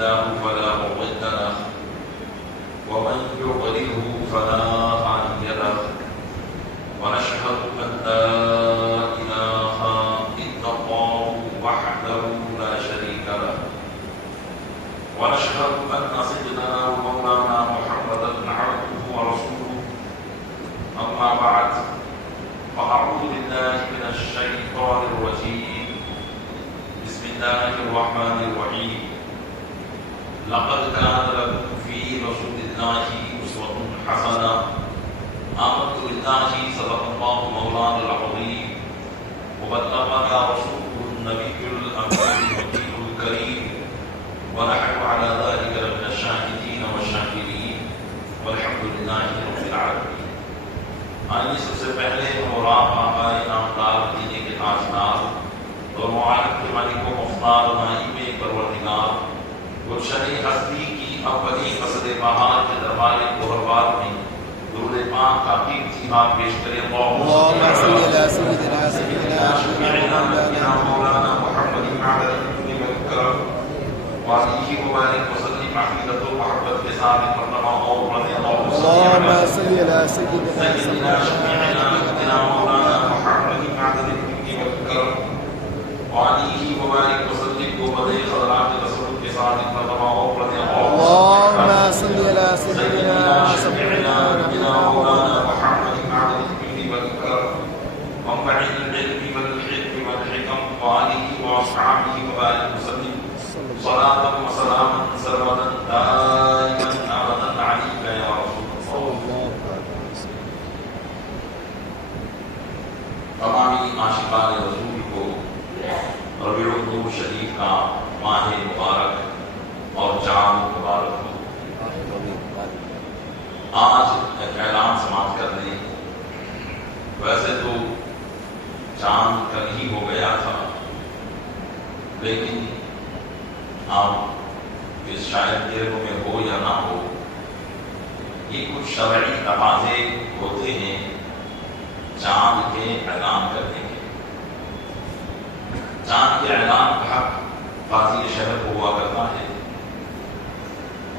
الله فلا مضل له ومن يضلله فلا هادي له ونشهد أن لا إله إلا الله وحده لا شريك له ونشهد أن سيدنا ومولانا محمدا عبده ورسوله أما بعد فأعوذ بالله من الشيطان الرجيم بسم الله الرحمن الرحيم لقد كان لكم في رسول الله أسوة حسنة آمنت بالله صدق الله مولانا العظيم وبلغنا رسوله النبي الأمين الوكيل الكريم ونحن على ذلك من الشاهدين والشاكرين والحمد لله رب العالمين. آئیے سب سے پہلے اور آپ آقائے نامدار مدینے کے تاجدار اور معالم کے مالک و مختار نائب پروردگار گلشن ہستی کی اولی فصل بہار کے دربار گوہروار میں درود پاک کا قیمتیات پیش کریں. اللهم صل على سيدنا مولانا محمد عدد الجود والكرم وعليه وبارك وسلم عقيدة المحبة کے ساتھ مرتبہ اور رضی اللہ عنہ. اللهم صل على سيدنا شفيعنا مولانا محمد عدد الجود والكرم وعليه وبارك وسلم وبارك حضرات رسول کے ساتھ مرتبہ اور رضی اللہ عنہ. اللهم صل على سيدنا شفيعنا مولانا محمد عدد الجود والكرم ومنبع العلم والحكم والحكم وعليه وأصحابه وبارك وسلم صلاة وسلاما سرمدا دائما أبدا عليك يا رسول الله. تمامی عاشقان رسول کو ربیع الاول شریف کا ماہ مبارک اور چاند مبارک ہو. آج ایک اعلان سماعت کر دیں. ویسے تو چاند کل ہی ہو گیا تھا، لیکن آپ اس شاید دیروں میں ہو یا نہ ہو، یہ کچھ شرعی تقاضے ہوتے ہیں چاند کے اعلان کرنے کے. چاند کے اعلان کا حق قاضی شہر کو ہوا کرتا ہے،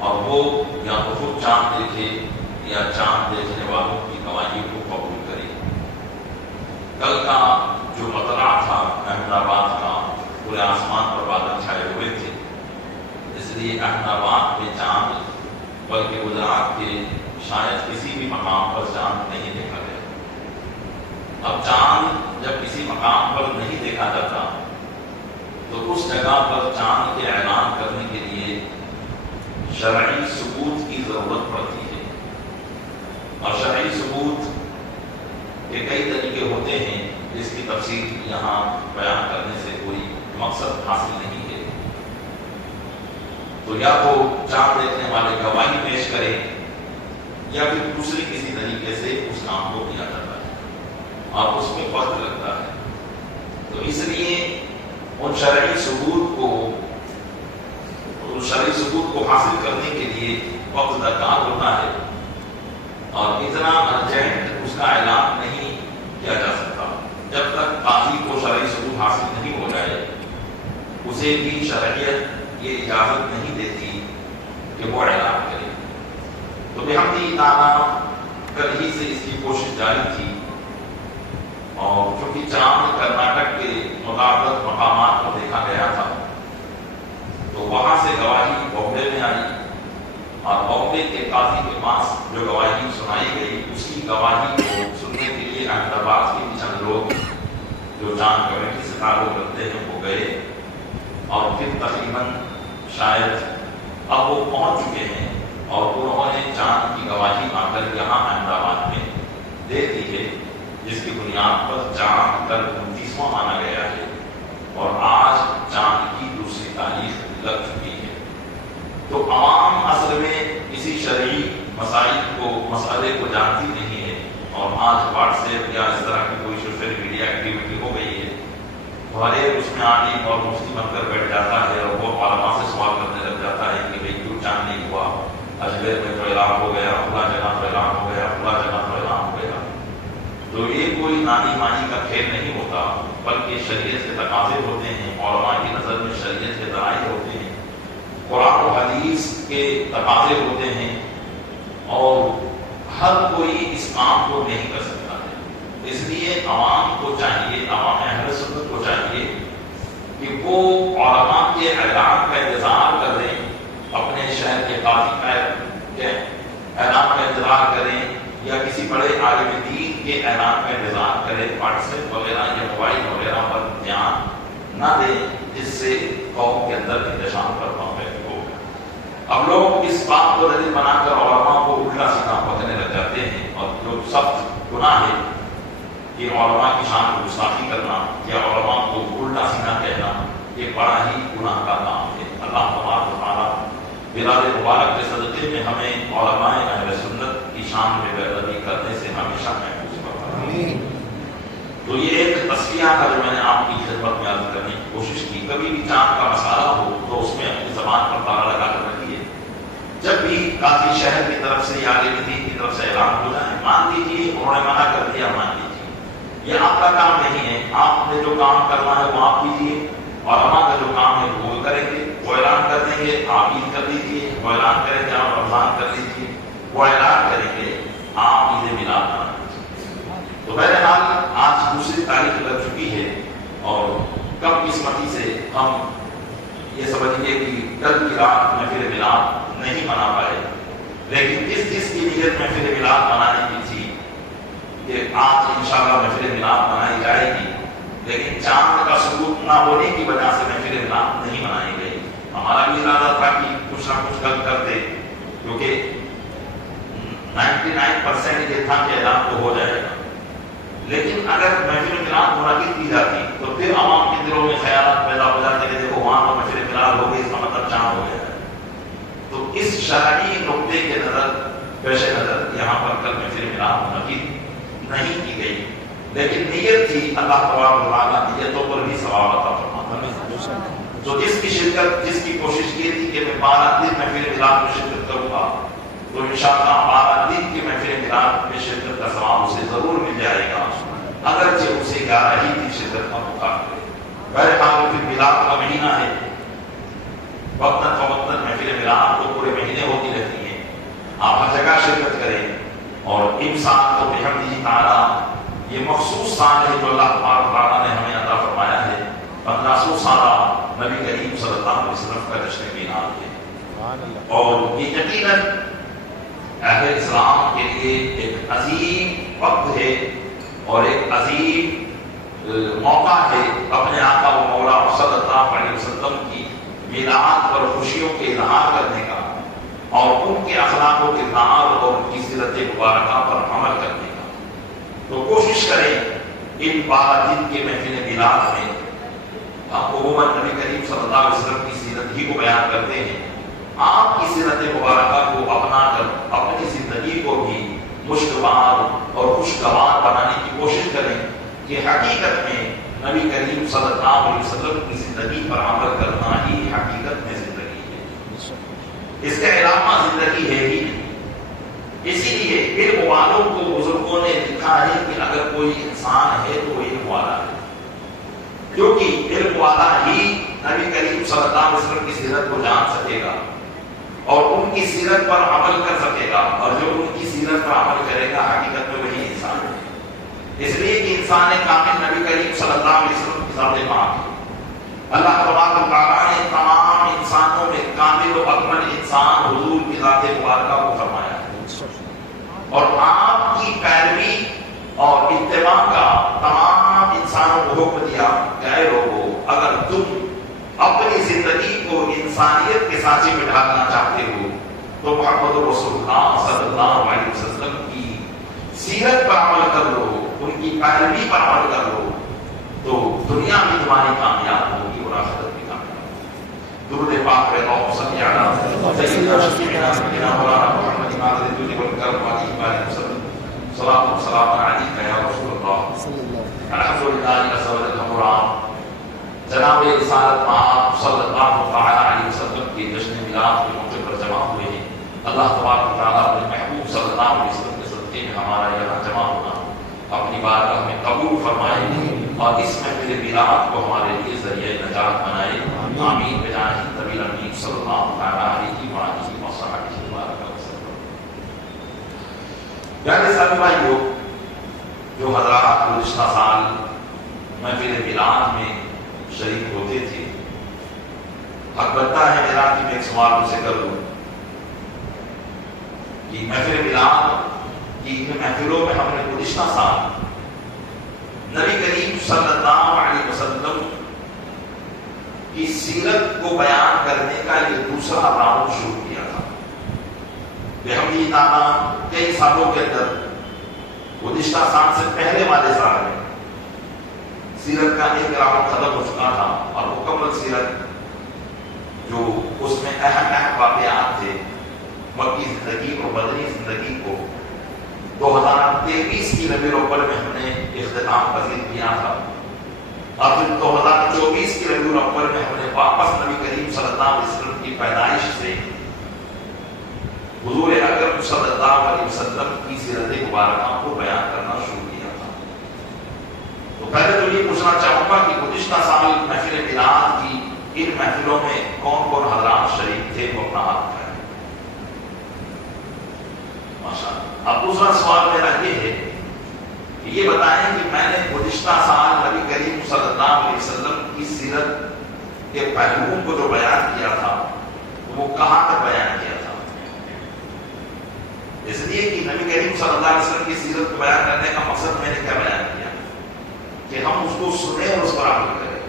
اور وہ یا تو خود چاند دیکھے یا چاند دیکھنے والوں کی گواہی کو قبول کرے. کل کا جو مطلع تھا احمد آباد کا، پورے آسمان پر بادل چھائے ہوئے تھے، اس لیے احمد آباد میں چاند بلکہ گجرات کے شاید کسی بھی مقام پر چاند نہیں دیکھا گیا. اب چاند جب کسی مقام پر نہیں دیکھا جاتا تو اس جگہ پر چاند کے اعلان کرنے کے لیے شرعی ثبوت کی ضرورت پڑتی ہے. اور شرعی ثبوت کے کئی طریقے ہوتے ہیں، جس کی تفصیل یہاں بیان کرنے سے کوئی مقصد حاصل نہیں ہے. تو یا تو چاند دیکھنے والے گواہی پیش کریں یا پھر دوسری کسی طریقے سے اس کام کو کیا جاتا ہے اور اس میں وقت لگتا ہے. تو اس لیے ان شرعی ثبوت کو حاصل کرنے کے لیے وقت درکار ہوتا ہے، اور اتنا ارجنٹ اس کا اعلان نہیں کیا جا سکتا. جب تک قاضی کو شرعی ثبوت حاصل نہیں ہو جائے، اسے بھی شرعیت یہ اجازت نہیں دیتی کہ وہ اعلان کرے. تو بحمدہ تعالیٰ کل ہی سے اس کی کوشش جاری تھی، اور چونکہ چاند کرناٹک کے متعدد مقامات پر دیکھا گیا تھا تو وہاں سے گواہی بامبے میں آئی، اور بامبے کے قاضی کے پاس جو گواہی سنائی گئی اس کی گواہی کو سننے کے لیے احمد آباد کے بھی چند لوگ جو چاند کمیٹی سے تعلق رکھتے ہیں وہ گئے، اور پھر تقریباً شاید اب وہ پہنچ چکے ہیں اور انہوں نے چاند کی گواہی آ کر یہاں احمد آباد میں دے دی ہے، جس کی بنیاد پر چاند کل 29واں مانا گیا ہے اور آج چاند کی دوسری تاریخ لگ چکی ہے. تو عوام اصل میں کسی شرعی مسئلے کو جانتی نہیں ہے، اور آج واٹس ایپ یا اس طرح کی کوئی سوشل میڈیا ایکٹیویٹی ہو گئی ہے تو ہر ایک اس میں عالم اور مفتی بن کر بیٹھ جاتا ہے اور وہ علماء سے سوال کرنے لگ جاتا ہے کہ بھائی کیوں چاند نہیں ہوا، اجمیر میں تو اعلان ہو گیا، فلاں جگہ تو اعلان ہو گیا، فلاں جگہ تو اعلان ہو گیا. تو یہ کوئی نانی مانی کا کھیل نہیں ہوتا، بلکہ شریعت کے تقاضے ہوتے ہیں، علماء کی نظر میں شریعت کے ذرائع ہوتے ہیں. قرآن و کے تقاضے ہوتے ہیں اور ہر کوئی اس کام کو نہیں کر سکتا ہے. اس لیے عوام کو چاہیے، عوام اہل سنت کو چاہیے کہ وہ علماء کے اعلان کا انتظار کریں، اپنے شہر کے قاضی کے اعلان کا انتظار کریں یا کسی بڑے عالم دین کے اعلان کا انتظار کریں، واٹس ایپ وغیرہ یا موبائل وغیرہ پر دھیان نہ دیں جس سے قوم کے اندر انتشار پر پابند ہو. اب لوگ اس بات کو دلیل بنا کر علماء کو الٹا سیدھا پکڑنے لگ جاتے ہیں، اور جو سخت گناہ ہے کہ علماء کی شان کو گستاخی کرنا یا علماء کو الٹا سیدھا کہنا، یہ بڑا ہی گناہ کا کام ہے. اللہ تبارک و تعالیٰ بلاد مبارک کے صدقے میں ہمیں علماء اہل سنت کی شان میں بے ادبی کرنے سے ہمیشہ محفوظ فرمائے. تو یہ ایک تصفیہ کا جو میں نے آپ کی خدمت میں عرض کرنے کی کوشش کی. کبھی بھی چاند کا مسئلہ ہو تو اس میں اپنی زبان پر تالا لگا کر رکھیے. جب بھی قاضی شہر کی طرف سے یا عالم دین کی طرف سے اعلان ہو جائے، مان لیجیے انہوں نے منع کر دیا، مان لیجیے، یہ آپ کا کام نہیں ہے. آپ نے جو کام کرنا ہے وہ آپ کیجیے، اور علماء کا جو کام ہے وہ کریں گے. وہ اعلان کر دیں گے، آپ عید کر لیجیے. وہ اعلان کریں گے، آپ رمضان کر لیجیے. وہ اعلان کریں گے، آپ عید میلاد منائیں. تو بہرحال آج دوسری تاریخ لگ چکی ہے اور کم قسمتی سے ہم یہ سمجھیے کہ کل کی رات محفل میلاد نہیں منا پائے، لیکن جس کی نیت محفل میلاد منانے کی تھی کہ آج انشاءاللہ محفل میلاد منائی جائے گی، لیکن چاند کا ثبوت نہ ہونے کی وجہ سے محفل میلاد نہیں منائی گئی. ہمارا بھی ارادہ تھا کہ کچھ نہ کچھ کل کر دے، کیونکہ 99% یہ تھا کہ اعلان تو ہو جائے گا. لیکن اگر محفل میلاد منعقد کی جاتی تو پھر عوام کے دلوں میں خیالات پیدا ہو جاتے کہ دیکھو وہاں تو محفل میلاد ہو گئی، اس کا مطلب چاند ہو گیا ہے. تو اس شرعی نقطے کے نظر پیش نظر یہاں پر کل محفل میلاد منعقد نہیں کی گئی، لیکن نیت تھی. اللہ تبارک و تعالیٰ نیتوں پر بھی ثواب عطا فرماتا ہے. تو جس کی شرکت، جس کی کوشش یہ تھی کہ میں 12 دن محفل میلاد میں شرکت کروں گا، تو انشاءاللہ 12 دن کی محفل میلاد میں شرکت کا ثواب اسے ضرور مل جائے گا، اگرچہ اسے 11 ہی دن شرکت کا موقع ملے. بہرحال پھر میلاد کا مہینہ ہے، وقتاً فوقتاً محفل میلاد تو پورے مہینے ہوتی رہتی ہیں. آپ ہر جگہ شرکت کریں. اور انسان تو بحمدہ تعالیٰ یہ مخصوص سال ہے جو اللہ تبارک و تعالیٰ نے ہمیں عطا فرمایا ہے. 1500 سالہ نبی کریم صلی اللہ علیہ وسلم کا جشن میلاد ہے، اور یہ یقیناً اہل اسلام کے لیے ایک عظیم وقت ہے اور ایک عظیم موقع ہے اپنے آقا و مولا صلی اللہ علیہ وسلم کی میلاد پر خوشیوں کے اظہار کرنے کا، اور ان کے اخلاق و کردار اور ان کی سیرت مبارکہ پر عمل کرنے کا. تو کوشش کریں ان 12 دن کے محفل میلاد میں ہم عموماً نبی کریم صلی اللہ علیہ وسلم کی سیرت ہی کو بیان کرتے ہیں. آپ کی سیرت مبارکہ کو اپنا کر اپنی زندگی کو بھی مشکوار اور خوشگوار بنانے کی کوشش کریں کہ حقیقت میں نبی کریم صلی اللہ علیہ وسلم کی زندگی پر عمل کرنا ہی حقیقت میں زندگی ہے. اس کا علامہ زندگی ہے ہی نہیں. اسی لیے علم والوں کو بزرگوں نے لکھا ہے کہ اگر کوئی انسان ہے تو وہ علم والا ہے، کیونکہ علم والا ہی نبی کریم صلی اللہ علیہ وسلم کی سیرت کو جان سکے گا اور ان کی سیرت پر عمل کر سکے گا، اور جو ان کی سیرت پر عمل کرے گا حقیقت میں وہی انسان ہے. اس لیے کہ انسان کامل نبی کریم صلی اللہ علیہ وسلم کی ذات پاک ہے. اللہ تبارک و تعالیٰ نے تمام انسانوں میں کامل و اکمل انسان حضور کی ذات مبارکہ کو فرمایا ہے، اور آپ کی پیروی اور اتباع کا تمام انسانوں کو حکم دیا کہ اے لوگوں، اگر تم اپنی زندگی کو انسانیت کے سانچے میں ڈھالنا چاہتے ہو تو محمد رسول اللہ صلی اللہ علیہ وسلم کی سیرت پر عمل کر لو، ان کی پیروی پر عمل کر لو، تو دنیا بھی تمہاری کامیاب ہوگی اور آخرت بھی کامیاب. درود پاک پہ اللہم صلی علی سیدنا سیدنا مولانا محمد ناظر الجود والکرم علیہ وسلم. صلاۃ و سلام علیک یا رسول اللہ. الحمدللہ لسول الامرام. جناب رسالت آپ صلی اللہ علیہ وسلم کے جشن میلاد کے موقع پر جمع ہوئے ہیں. اللہ تبارک و تعالیٰ اپنے محبوب صلی اللہ علیہ وسلم کے صدقے میں ہمارا یہاں جمع ہونا اپنی بارگاہ میں قبول فرمائے اور اس محفل میلاد کو ہمارے لیے ذریعہ نجات بنائے. آمین بجاہ طویل امین صلی اللہ علیہ وسلم. پیارے ساتھی بھائیوں، جو حضرات گزشتہ سال محفل میلاد میں شریک ہوتے تھے، حق بنتا ہے میرا کہ میں ایک سوال ان سے کر لوں کہ محفل میلاد کی ان محفلوں میں ہم نے گزشتہ سال نبی کریم صلی اللہ علیہ وسلم کی سیرت کو بیان کرنے کا یہ دوسرا راؤنڈ شروع کیا تھا۔ بحمدہ تعالیٰ کئی سالوں کے اندر گزشتہ سال سے پہلے والے سال میں سیرت کا ایک راؤنڈ ختم ہو چکا تھا اور مکمل سیرت جو اس میں اہم اہم واقعات تھے مکی زندگی اور مدنی زندگی کو 2023 کی ربیع الاول میں ہم نے اختتام پذیر کیا تھا، اور پھر 2024 کی ربیع الاول میں ہم نے واپس نبی کریم صلی اللہ علیہ وسلم کی پیدائش سے حضور اکرم صلی اللہ علیہ وسلم کی سیرت مبارکہ کو بیان کرنا شروع کیا تھا۔ تو پہلے تو یہ پوچھنا چاہوں گا کہ گزشتہ سال محفل میلاد کی ان محفلوں میں کون کون حضرات شریک تھے، وہ اپنا ہاتھ اٹھائیں۔ ماشاءاللہ۔ اب دوسرا سوال میرا یہ ہے کہ یہ بتائیں کہ میں نے گزشتہ سال نبی کریم صلی اللہ علیہ وسلم کی سیرت کے پہلوؤں کو جو بیان کیا تھا وہ کہاں تک بیان کیا تھا؟ اس لیے کہ نبی کریم صلی اللہ علیہ وسلم کی سیرت کو بیان کرنے کا مقصد میں نے کیا بیان کیا کہ ہم اس کو سنیں اور اس پر عمل کریں۔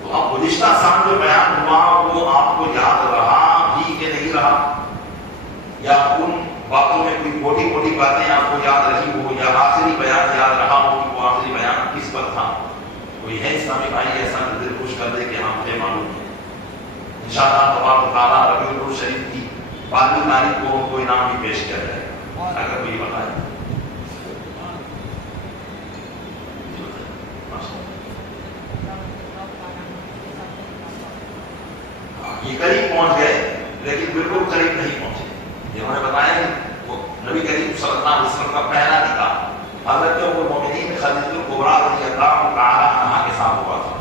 تو اب گزشتہ سال جو بیان ہوا وہ آپ کو یاد رہا بھی کہ نہیں رہا، یا ان باتوں میں کوئی موٹی موٹی باتیں آپ کو یاد رہی ہو، یا آخری بیان یاد رہا ہو کہ وہ آخری بیان کس پر تھا؟ کوئی ہے اسلامی بھائی ایسا دل خوش کر دے کہ ہاں مجھے معلوم ہے؟ انشاءاللہ تبارک و تعالیٰ ربیع الاول شریف کی 12ویں تاریخ کو ان کو انعام بھی پیش کیا جائے گا، اگر کوئی بتائے۔ یہ قریب پہنچ گئے لیکن بالکل قریب نہیں پہنچے۔ جنہوں نے بتایا کہ وہ نبی کریم صلی اللہ علیہ وسلم کا پہلا نکاح حضرت ام المؤمنین خدیجہ الکبریٰ رضی اللہ تعالیٰ عنہا کے ساتھ ہوا تھا،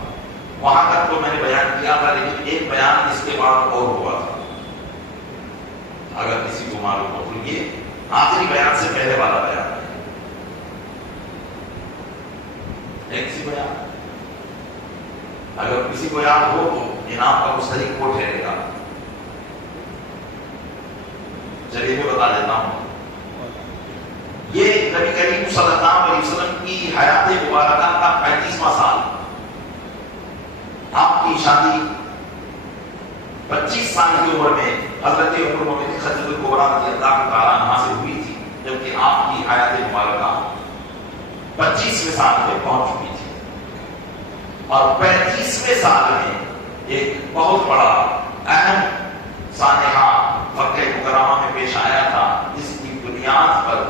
وہاں تک تو میں نے بیان کیا تھا، لیکن ایک بیان اس کے بعد اور ہوا تھا، اگر کسی کو معلوم ہو تو یہ آخری بیان سے پہلے والا بیان ہے۔ ایک سی بیان اگر کسی کو یاد ہو تو انعام کا مستحق وہ ٹھہرے گا۔ چلیے میں بتا دیتا ہوں، یہ نبی کریم صلی اللہ علیہ وسلم کی حیات مبارکہ کا 35واں سال۔ آپ کی شادی 25 سال کی عمر میں حضرت ام المؤمنین خدیجہ الکبریٰ رضی اللہ تعالیٰ عنہا سے ہوئی تھی، جبکہ آپ کی حیات مبارکہ 25ویں سال میں پہنچ چکی تھی، اور 35ویں سال میں ایک بہت بڑا اہم سانحہ مکہ مکرمہ میں پیش آیا تھا، جس کی بنیاد پر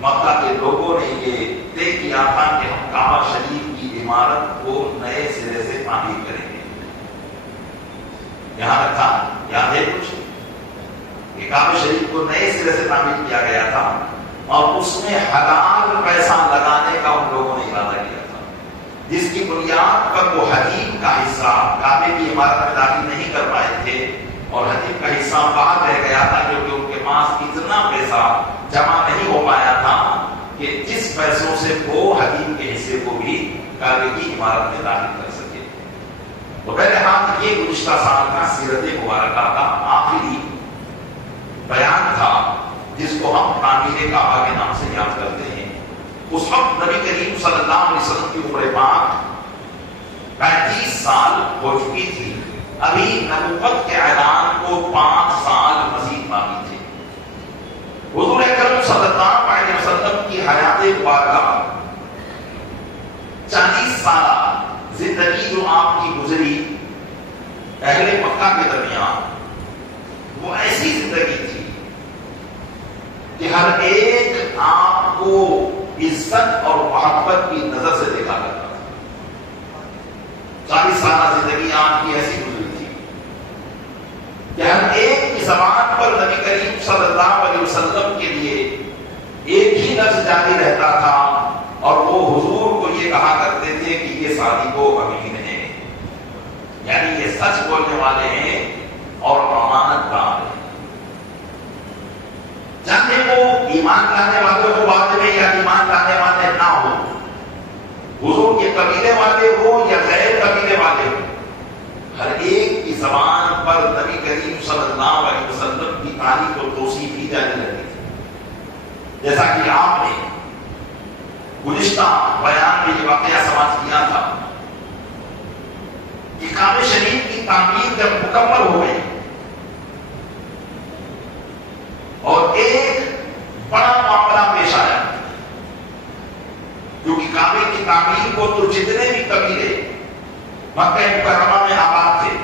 مکہ کے لوگوں نے یہ طے کیا تھا کہ ہم کعبہ شریف کی عمارت کو نئے سرے سے تعمیر کریں گے۔ یہاں تک تھا، یاد ہے کچھ کہ کعبہ شریف کو نئے سرے سے تعمیر کیا گیا تھا، اور اس میں حلال پیسہ لگانے کا ان لوگوں نے ارادہ کیا تھا، جس کی بنیاد پر وہ حدید کا حصہ کعبے کی عمارت میں داخل نہیں کر پائے تھے، اور حدید کا حصہ باہر رہ گیا تھا، کیونکہ ان کے پاس اتنا پیسہ جمع نہیں ہو پایا تھا کہ جس پیسوں سے وہ حدید کے حصے کو بھی کعبے کی عمارت میں داخل کر سکے۔ تو بہرحال یہ گزشتہ سال کا سیرت مبارکہ کا آخری بیان تھا، جس کو ہم تعمیر کعبہ کے نام سے یاد کرتے ہیں۔ اس وقت نبی کریم صلی اللہ علیہ وسلم کی عمر پاک 35 سال ہو چکی تھی، ابھی نبوت کے اعلان کو 5 سال مزید باقی تھے۔ حضور اکرم صلی اللہ علیہ وسلم کی حیات مبارکہ 40 سالہ زندگی جو آپ کی گزری اہل مکہ کے درمیان، وہ ایسی زندگی تھی کہ ہر ایک آپ کو عزت اور محبت کی نظر سے دیکھا کرتا تھا۔ 40 سالہ زندگی آپ کی ایسی گزری تھی کہ ہر ایک کی زبان پر نبی کریم صلی اللہ علیہ وسلم کے لیے ایک ہی لفظ جاری رہتا تھا، اور وہ حضور کو یہ کہا کرتے تھے کہ یہ صادق و امین ہیں، یعنی یہ سچ بولنے والے ہیں اور امانت دار ہیں۔ چاہے وہ ایمان لانے والے ہو بعد میں یا ایمان لانے والے نہ ہو، حضور کے قبیلے والے ہو یا غیر قبیلے والے ہو، ہر ایک کی زبان پر نبی کریم صلی اللہ علیہ وسلم کی تعریف اور توصیف کی جانے لگی تھی۔ جیسا کہ آپ نے گزشتہ بیان میں یہ واقعہ سماعت کیا تھا کہ کعبہ شریف کی تعمیر جب مکمل ہو گئی اور ایک بڑا معاملہ پیش آیا، کیونکہ کعبے کی تعمیر کو تو جتنے بھی قبیلے مکہ مکرمہ میں آباد تھے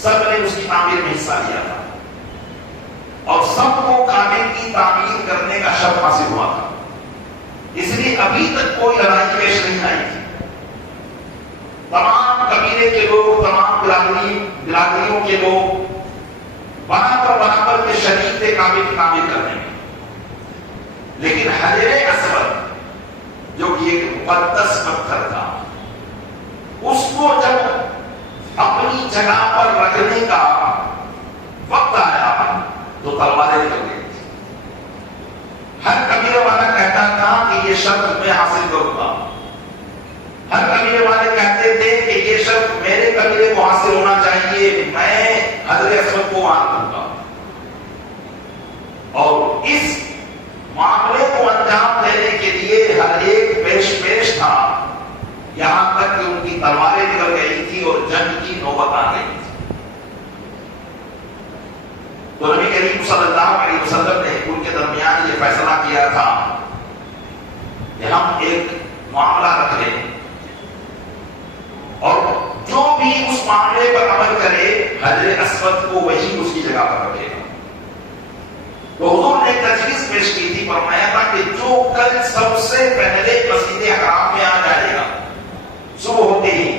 سب نے اس کی تعمیر میں حصہ لیا تھا اور سب کو کعبے کی تعمیر کرنے کا شرف حاصل ہوا تھا، اس لیے ابھی تک کوئی لڑائی پیش نہیں آئی تھی۔ تمام قبیلے کے لوگ، تمام برادریوں کے لوگ برابر کے شریک تھے کعبے کی تعمیر کرنے میں، لیکن حجر اسود جو کہ ایک مقدس پتھر تھا، اس کو جب اپنی جگہ پر رکھنے کا وقت آیا تو تلواریں نکل گئی تھی۔ ہر قبیلے والا کہتا تھا کہ یہ شرط میں حاصل کروں گا، ہر قبیلے والے کہتے تھے کہ یہ شرط میرے قبیلے کو حاصل ہونا چاہیے، میں حجر اسود کو وہاں رکھوں گا۔ اور اس معاملے کو انجام دینے کے لیے ہر ایک پیش تھا، یہاں تک کہ ان کی تلواریں نکل گئی تھی اور جنگ کی نوبت آ گئی تھی۔ تو نبی کریم صلی اللہ علیہ وسلم نے ان کے درمیان یہ فیصلہ کیا تھا کہ ہم ایک معاملہ رکھ لیں اور جو بھی اس معاملے پر عمل کرے حجر اسود کو وہی اس کی جگہ پر رکھے گا۔ تو حضور نے تجویز پیش کی تھی، فرمایا تھا کہ جو کل سب سے پہلے مسجد حرام میں آ جائے گا صبح ہوتے ہی،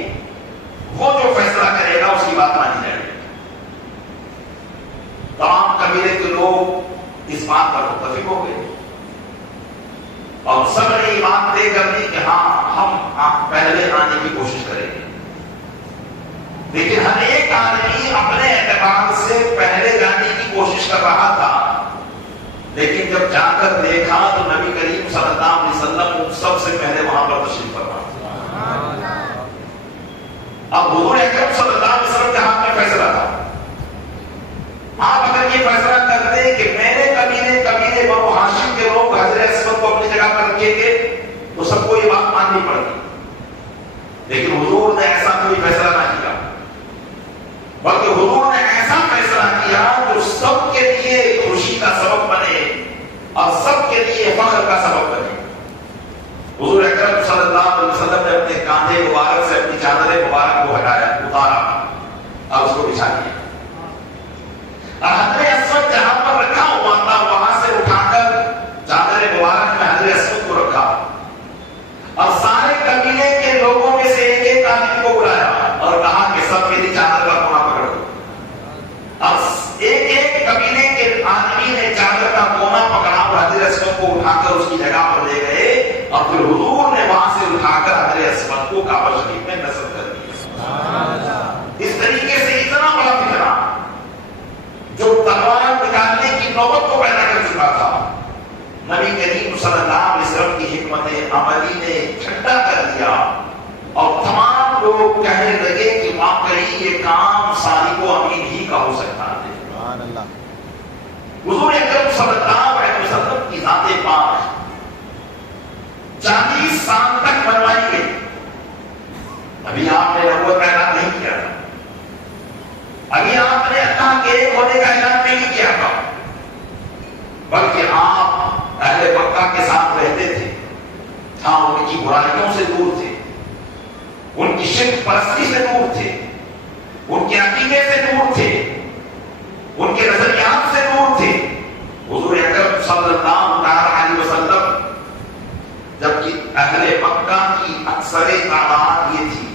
وہ جو فیصلہ کرے گا اس کی بات مانی جائے گی۔ تمام قبیلے کے لوگ اس بات پر متفق ہو گئے اور سب نے یہ بات طے کر دی کہ ہاں ہم پہلے آنے کی کوشش کریں گے، لیکن ہر ایک آدمی اپنے اعتبار سے پہلے جانے کی کوشش کر رہا تھا، لیکن جب جا کر دیکھا تو نبی کریم صلی اللہ علیہ وسلم سب سے پہلے وہاں پر تشریف فرما۔ اب حضور اکرم صلی اللہ علیہ وسلم کے ہاتھ میں فیصلہ تھا۔ آپ اگر یہ فیصلہ کرتے کہ میرے قبیلے بنو ہاشم کے لوگ حجر اسود کو اپنی جگہ پر رکھیں گے تو سب کو یہ بات ماننی پڑتی، لیکن حضور نے ایسا کوئی فیصلہ نہ کیا، بلکہ حضور نے ایسا فیصلہ کیا جو سب کے لیے خوشی کا سبب بنے اور سب کے لیے فخر کا سبب بنے۔ حضور اکرم صلی اللہ علیہ وسلم نے اپنے کاندھے مبارک سے اپنی چادر مبارک کو ہٹایا، اتارا اور اس کو بچھا دیا، اور حجر اسود جہاں پر رکھا ہوا تھا وہاں سے اٹھا کر چادر مبارک میں حجر اسود کو رکھا اور سارے قبیلے کے لوگوں میں سے ایک ایک آدمی کو بلایا اور کہا کہ سب میری چادر کا کونا پکڑو، اور ایک ایک قبیلے کے آدمی نے چادر کا کونا پکڑا اور حجر اسود کو اٹھا کر اس کی جگہ پر لے گئے اور پھر حضور نے وہاں سے اٹھا کر حجر اسود کو کعبہ شریف میں نصب کر دیا۔ اس طریقے سے اتنا بڑا فتنہ جو تلوار نکالنے کی نوبت کو پیدا کر چکا تھا، نبی کریم صلی اللہ علیہ وسلم کی حکمت عملی نے ٹھنڈا کر دیا اور تمام لوگ کہنے لگے کہ واقعی یہ کام صادق و امین ہی کا ہو سکتا ہے۔ سبحان اللہ۔ حضور اکرم صلی اللہ علیہ وسلم کی ذات پاک 40 سال تک بنوائی گئی، ابھی آپ نے نبوت کا اعلان نہیں کیا تھا، ابھی آپ نے اللہ کے ایک ہونے کا اعلان نہیں کیا تھا، بلکہ آپ اہل مکہ کے ساتھ رہتے تھے، ہاں ان کی برائیوں سے دور تھے، ان کی شرک پرستی سے دور تھے، ان کے عقیدے سے دور تھے، ان کے نظریات سے دور تھے۔ حضور اکرم صلی اللہ علیہ وسلم جبکہ اہل مکہ کی اکثر تعداد یہ تھی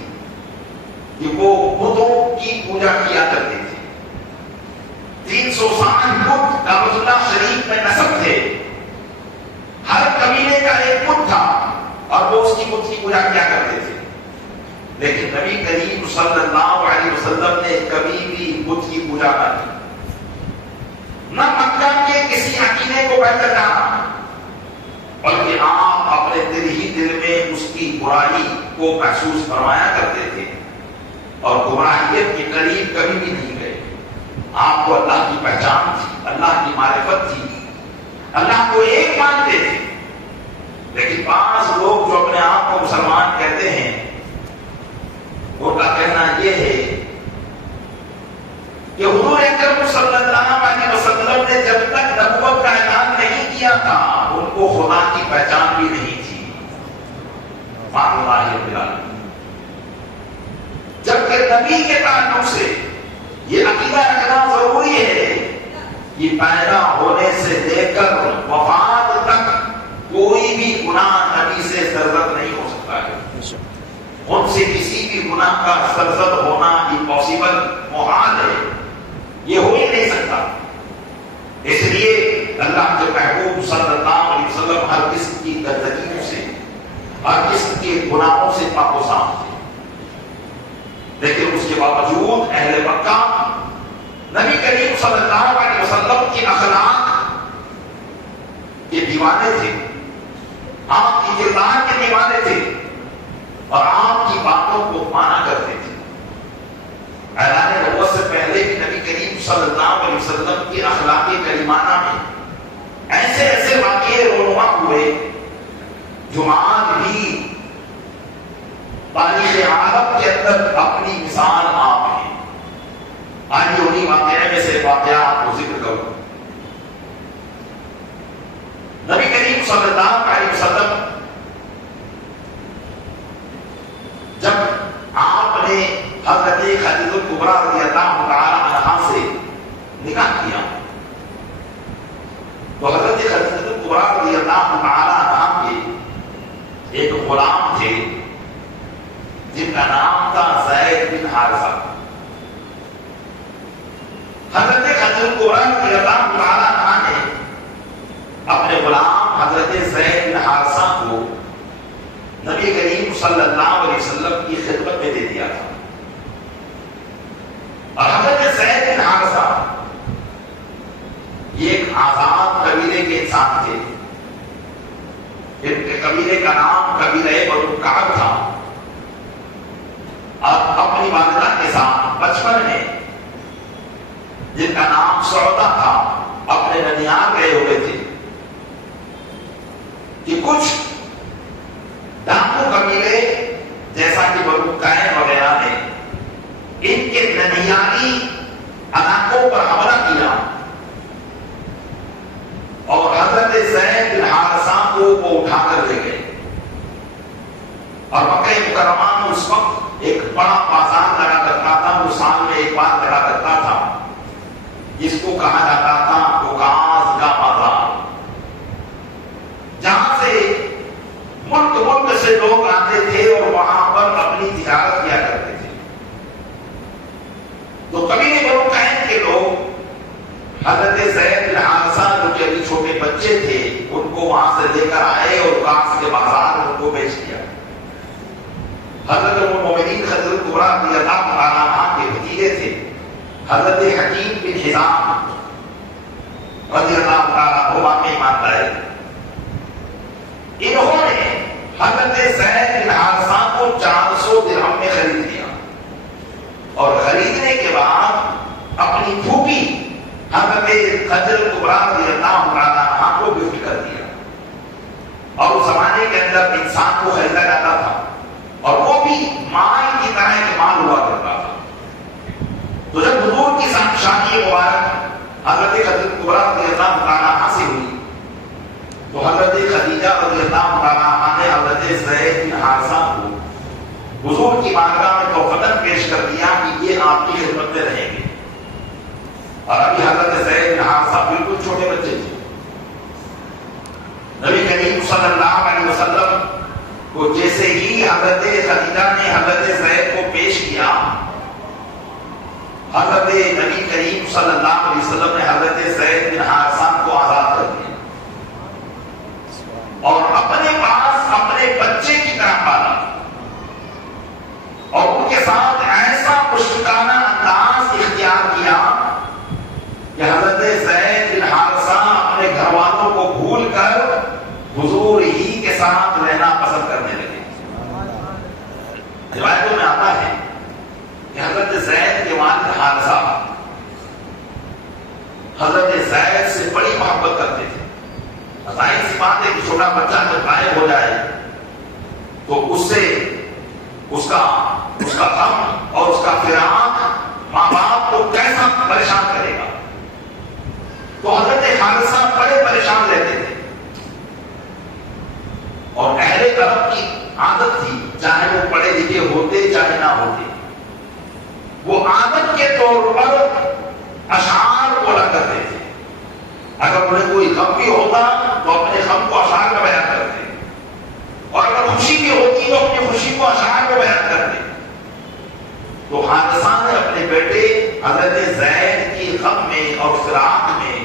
کہ وہ بتوں کی پوجا کیا کرتے تھے، 360 بت کعبۃ اللہ شریف میں نصب تھے، ہر قبیلے کا ایک بت تھا اور وہ اس کی بت کی پوجا کیا کرتے تھے، لیکن نبی کریم صلی اللہ علیہ وسلم نے کبھی بھی بت کی پوجا نہ کی، نہ مکہ کے کسی عقیدے کو بہتر جانا، بلکہ آپ اپنے دل ہی دل میں اس کی برائی کو محسوس فرمایا کرتے تھے اور گمراہیت کے قریب کبھی بھی نہیں گئے۔ آپ کو اللہ کی پہچان تھی، اللہ کی معرفت تھی، اللہ کو ایک مانتے تھے، لیکن بعض لوگ جو اپنے آپ کو مسلمان کہتے ہیں ان کا کہنا یہ ہے کہ حضور اکرم صلی اللہ علیہ وسلم نے جب تک نبوت کا اعلان نہیں کیا تھا ان کو خدا کی پہچان بھی نہیں تھی۔ سبحان اللہ رب العالمین۔ جبکہ نبی کے تعلق سے یہ عقیدہ رکھنا ضروری ہے کہ پیدا ہونے سے لے کر وفات تک کوئی بھی گناہ نبی سے سرزد نہیں ہو سکتا ہے، ان سے کسی بھی گناہ کا سرزد ہونا امپاسبل، محال ہے، یہ ہو ہی نہیں سکتا۔ اس لیے اللہ کے محبوب صلی اللہ علیہ وسلم ہر قسم کی گندگیوں سے، ہر قسم کے گناہوں سے پاک و صاف تھے، لیکن اس کے باوجود اہل مکہ نبی کریم صلی اللہ علیہ وسلم کے اخلاق کے دیوانے تھے، آپ کی کردار کے دیوانے تھے اور آپ کی باتوں کو مانا کرتے تھے۔ اعلان نبوت سے پہلے بھی نبی کریم صلی اللہ علیہ وسلم کی اخلاقی کریمانہ میں ایسے ایسے واقعے رونما ہوئے جو آج بھی تاریخ عالم کے اندر اپنی مثال آپ ہیں۔ آج انہی واقعے میں سے واقعات کو ذکر کروں۔ نبی کریم صلی اللہ علیہ وسلم جب آپ نے حضرت خدیجہ کبریٰ رضی اللہ تعالی عنہا سے نکاح کیا تو حضرت خدیجہ کبریٰ رضی اللہ تعالی عنہا کے ایک غلام تھے جن کا نام تھا زید بن حارثہ۔ حضرت خدیجہ کبریٰ رضی اللہ تعالی عنہا نے اپنے غلام حضرت زید بن حارثہ کو نبی کریم صلی اللہ علیہ وسلم کی خدمت میں دے دیا تھا، اور حضرت زید بن حارثہ یہ ایک آزاد قبیلے کے انسان تھے، ان کے قبیلے کا نام قبیلہ بنو کعب تھا، اور اپنی والدہ کے ساتھ بچپن میں جن کا نام سعودہ تھا اپنے ننیال گئے ہوئے تھے کہ کچھ ڈاکو قبیلے جیسا کہ بنو قین وغیرہ نے ان کے ننیالی علاقوں پر حملہ کیا اور حضرت زید بن حارثہ کو وہ اٹھا کر لے گئے، اور مکہ مکرمہ میں اس وقت ایک بڑا بازار لگا کرتا تھا، وہ سال میں ایک بار لگا کرتا تھا، جس کو کہا جاتا تھا عکاظ کا بازار، جہاں سے ملک سے لوگ آتے تھے اور وہاں پر اپنی تجارت کیا کرتے تھے۔ تو قبیلے بنو قین کے لوگ حضرت زید بن حارثہ جو کہ ابھی چھوٹے بچے تھے ان کو وہاں سے لے کر آئے اور عکاظ کے بازار میں ان کو بیچ دیا۔ حضرت المومنین خدیجہ کبریٰ رضی اللہ تعالی عنہا کے بھتیجے تھے حضرت حکیم بن حزام رضی اللہ تعالی عنہ واقعی مانتا ہے، انہوں نے حضرت زید بن حارثہ کو 400 درہم میں خرید لیا، اور خریدنے کے بعد اپنی پھوپھی حضرت خدیجہ کبریٰ رضی اللہ تعالی عنہا کو گفٹ کر دیا، اور اس زمانے کے اندر انسان کو خریدا جاتا تھا اور وہ بھی مال کی طرح ایک مال ہوا کرتا تھا۔ تو جب حضور کی شادی مبارک حضرت خدیجہ کبریٰ رضی اللہ تعالی عنہا سے ہوئی تو حضرت خدیجہ رضی اللہ تعالی عنہا نے حضرت زید بن حارثہ کو حضور کی بارگاہ میں توفتاً پیش کر دیا کہ یہ آپ کی خدمت میں رہیں گے، اور ابھی حضرت زید بن حارثہ بالکل چھوٹے بچے تھے۔ نبی کریم صلی اللہ علیہ وسلم کو جیسے ہی حضرت خدیجہ نے حضرت زید کو پیش کیا، حضرت نبی کریم صلی اللہ علیہ وسلم نے حضرت زید بن حارثہ کو آزاد کر دیا اور اپنے پاس اپنے بچے کی طرح پالا، اور ان کے ساتھ ایسا مشفقانہ انداز اختیار کیا کہ حضرت زید ساتھ رہنا پسند کرنے لگے۔ روایتوں میں آتا ہے کہ حضرت زید کے والد حارثہ حضرت زید سے بڑی محبت کرتے تھے۔ ظاہر سی بات ہے کہ چھوٹا بچہ جب غائب ہو جائے تو اس سے اس کا غم اور اس کا فراق ماں باپ کو کیسا پریشان کرے گا۔ تو حضرت حارثہ بڑے پریشان رہتے تھے، اور اہل عرب کی عادت تھی، چاہے وہ پڑھے لکھے ہوتے چاہے نہ ہوتے، وہ عادت کے طور پر اشعار بولا کرتے تھے۔ اگر انہیں کوئی غم بھی ہوتا تو اپنے غم کو اشعار میں بیان کرتے، اور اگر خوشی بھی ہوتی تو اپنی خوشی کو اشعار میں بیان کرتے۔ تو حارثہ نے اپنے بیٹے حضرت زید کی غم میں اور فراق میں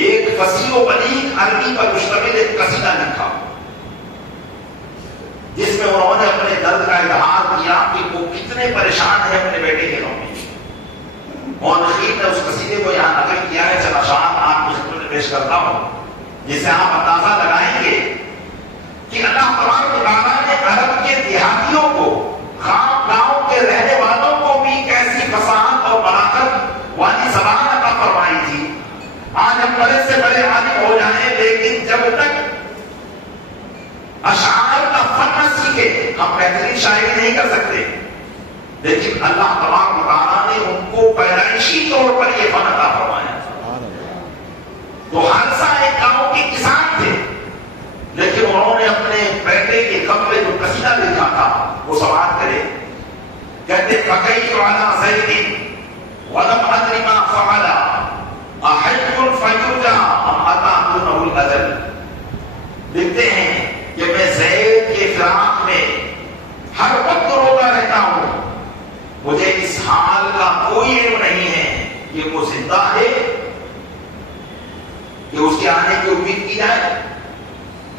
ایک فصیح و بلیغ عربی پر مشتمل ایک قصیدہ لکھا، جس میں انہوں نے اپنے درد کا اظہار کیا کہ وہ کتنے پریشان ہیں اپنے بیٹے کے غم میں۔ مؤرخین نے اس قصیدے کو یہاں نقل کیا ہے، چند اشعار آپ کی خدمت میں پیش کرتا ہوں، جس سے آپ اندازہ لگائیں گے کہ اللہ تبارک و تعالیٰ نے عرب کے دیہاتیوں کو، خام گاؤں کے رہنے والوں کو بھی کیسی فصاحت اور بلاغت والی زبان عطا فرمائی تھی۔ آج ہم بڑے سے بڑے عالم ہو جائیں، لیکن جب تک اشعار کا فن نہ سیکھے ہم بہترین شاعری نہیں کر سکتے۔ لیکن اللہ تبارک و تعالیٰ نے ان کو پیدائشی طور پر یہ فن عطا فرمایا۔ تو حارثہ ایک گاؤں کے کسان تھے، لیکن انہوں نے اپنے بیٹے کے غم میں جو قصیدہ لکھا تھا وہ سماعت کرے۔ کہتے بکیت علی زید ولم ادر ما فعل احی فیرجع ام اتى دونه الاجل۔ لکھتے ہیں کہ میں زید کے فراق میں ہر وقت روتا رہتا ہوں، مجھے اس حال کا کوئی علم نہیں ہے کہ وہ زندہ ہے، کہ اس کے آنے کی امید کی جائے،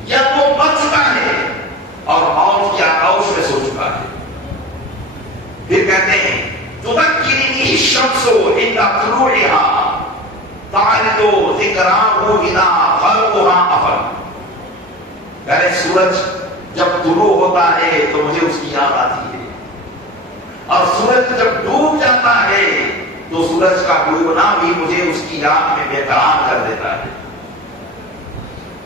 یا وہ مر چکا ہے اور موت کی آغوش میں سو چکا ہے۔ پھر کہتے ہیں تذکرنی الشمس عند طلوعها تعرض ذکراه اذا خلقها افل۔ کہتے ہیں سورج جب طلوع ہوتا ہے تو مجھے اس کی یاد آتی ہے، اور سورج جب ڈوب جاتا ہے تو سورج کا ڈوبنا بھی مجھے اس کی یاد میں بے قرار کر دیتا ہے۔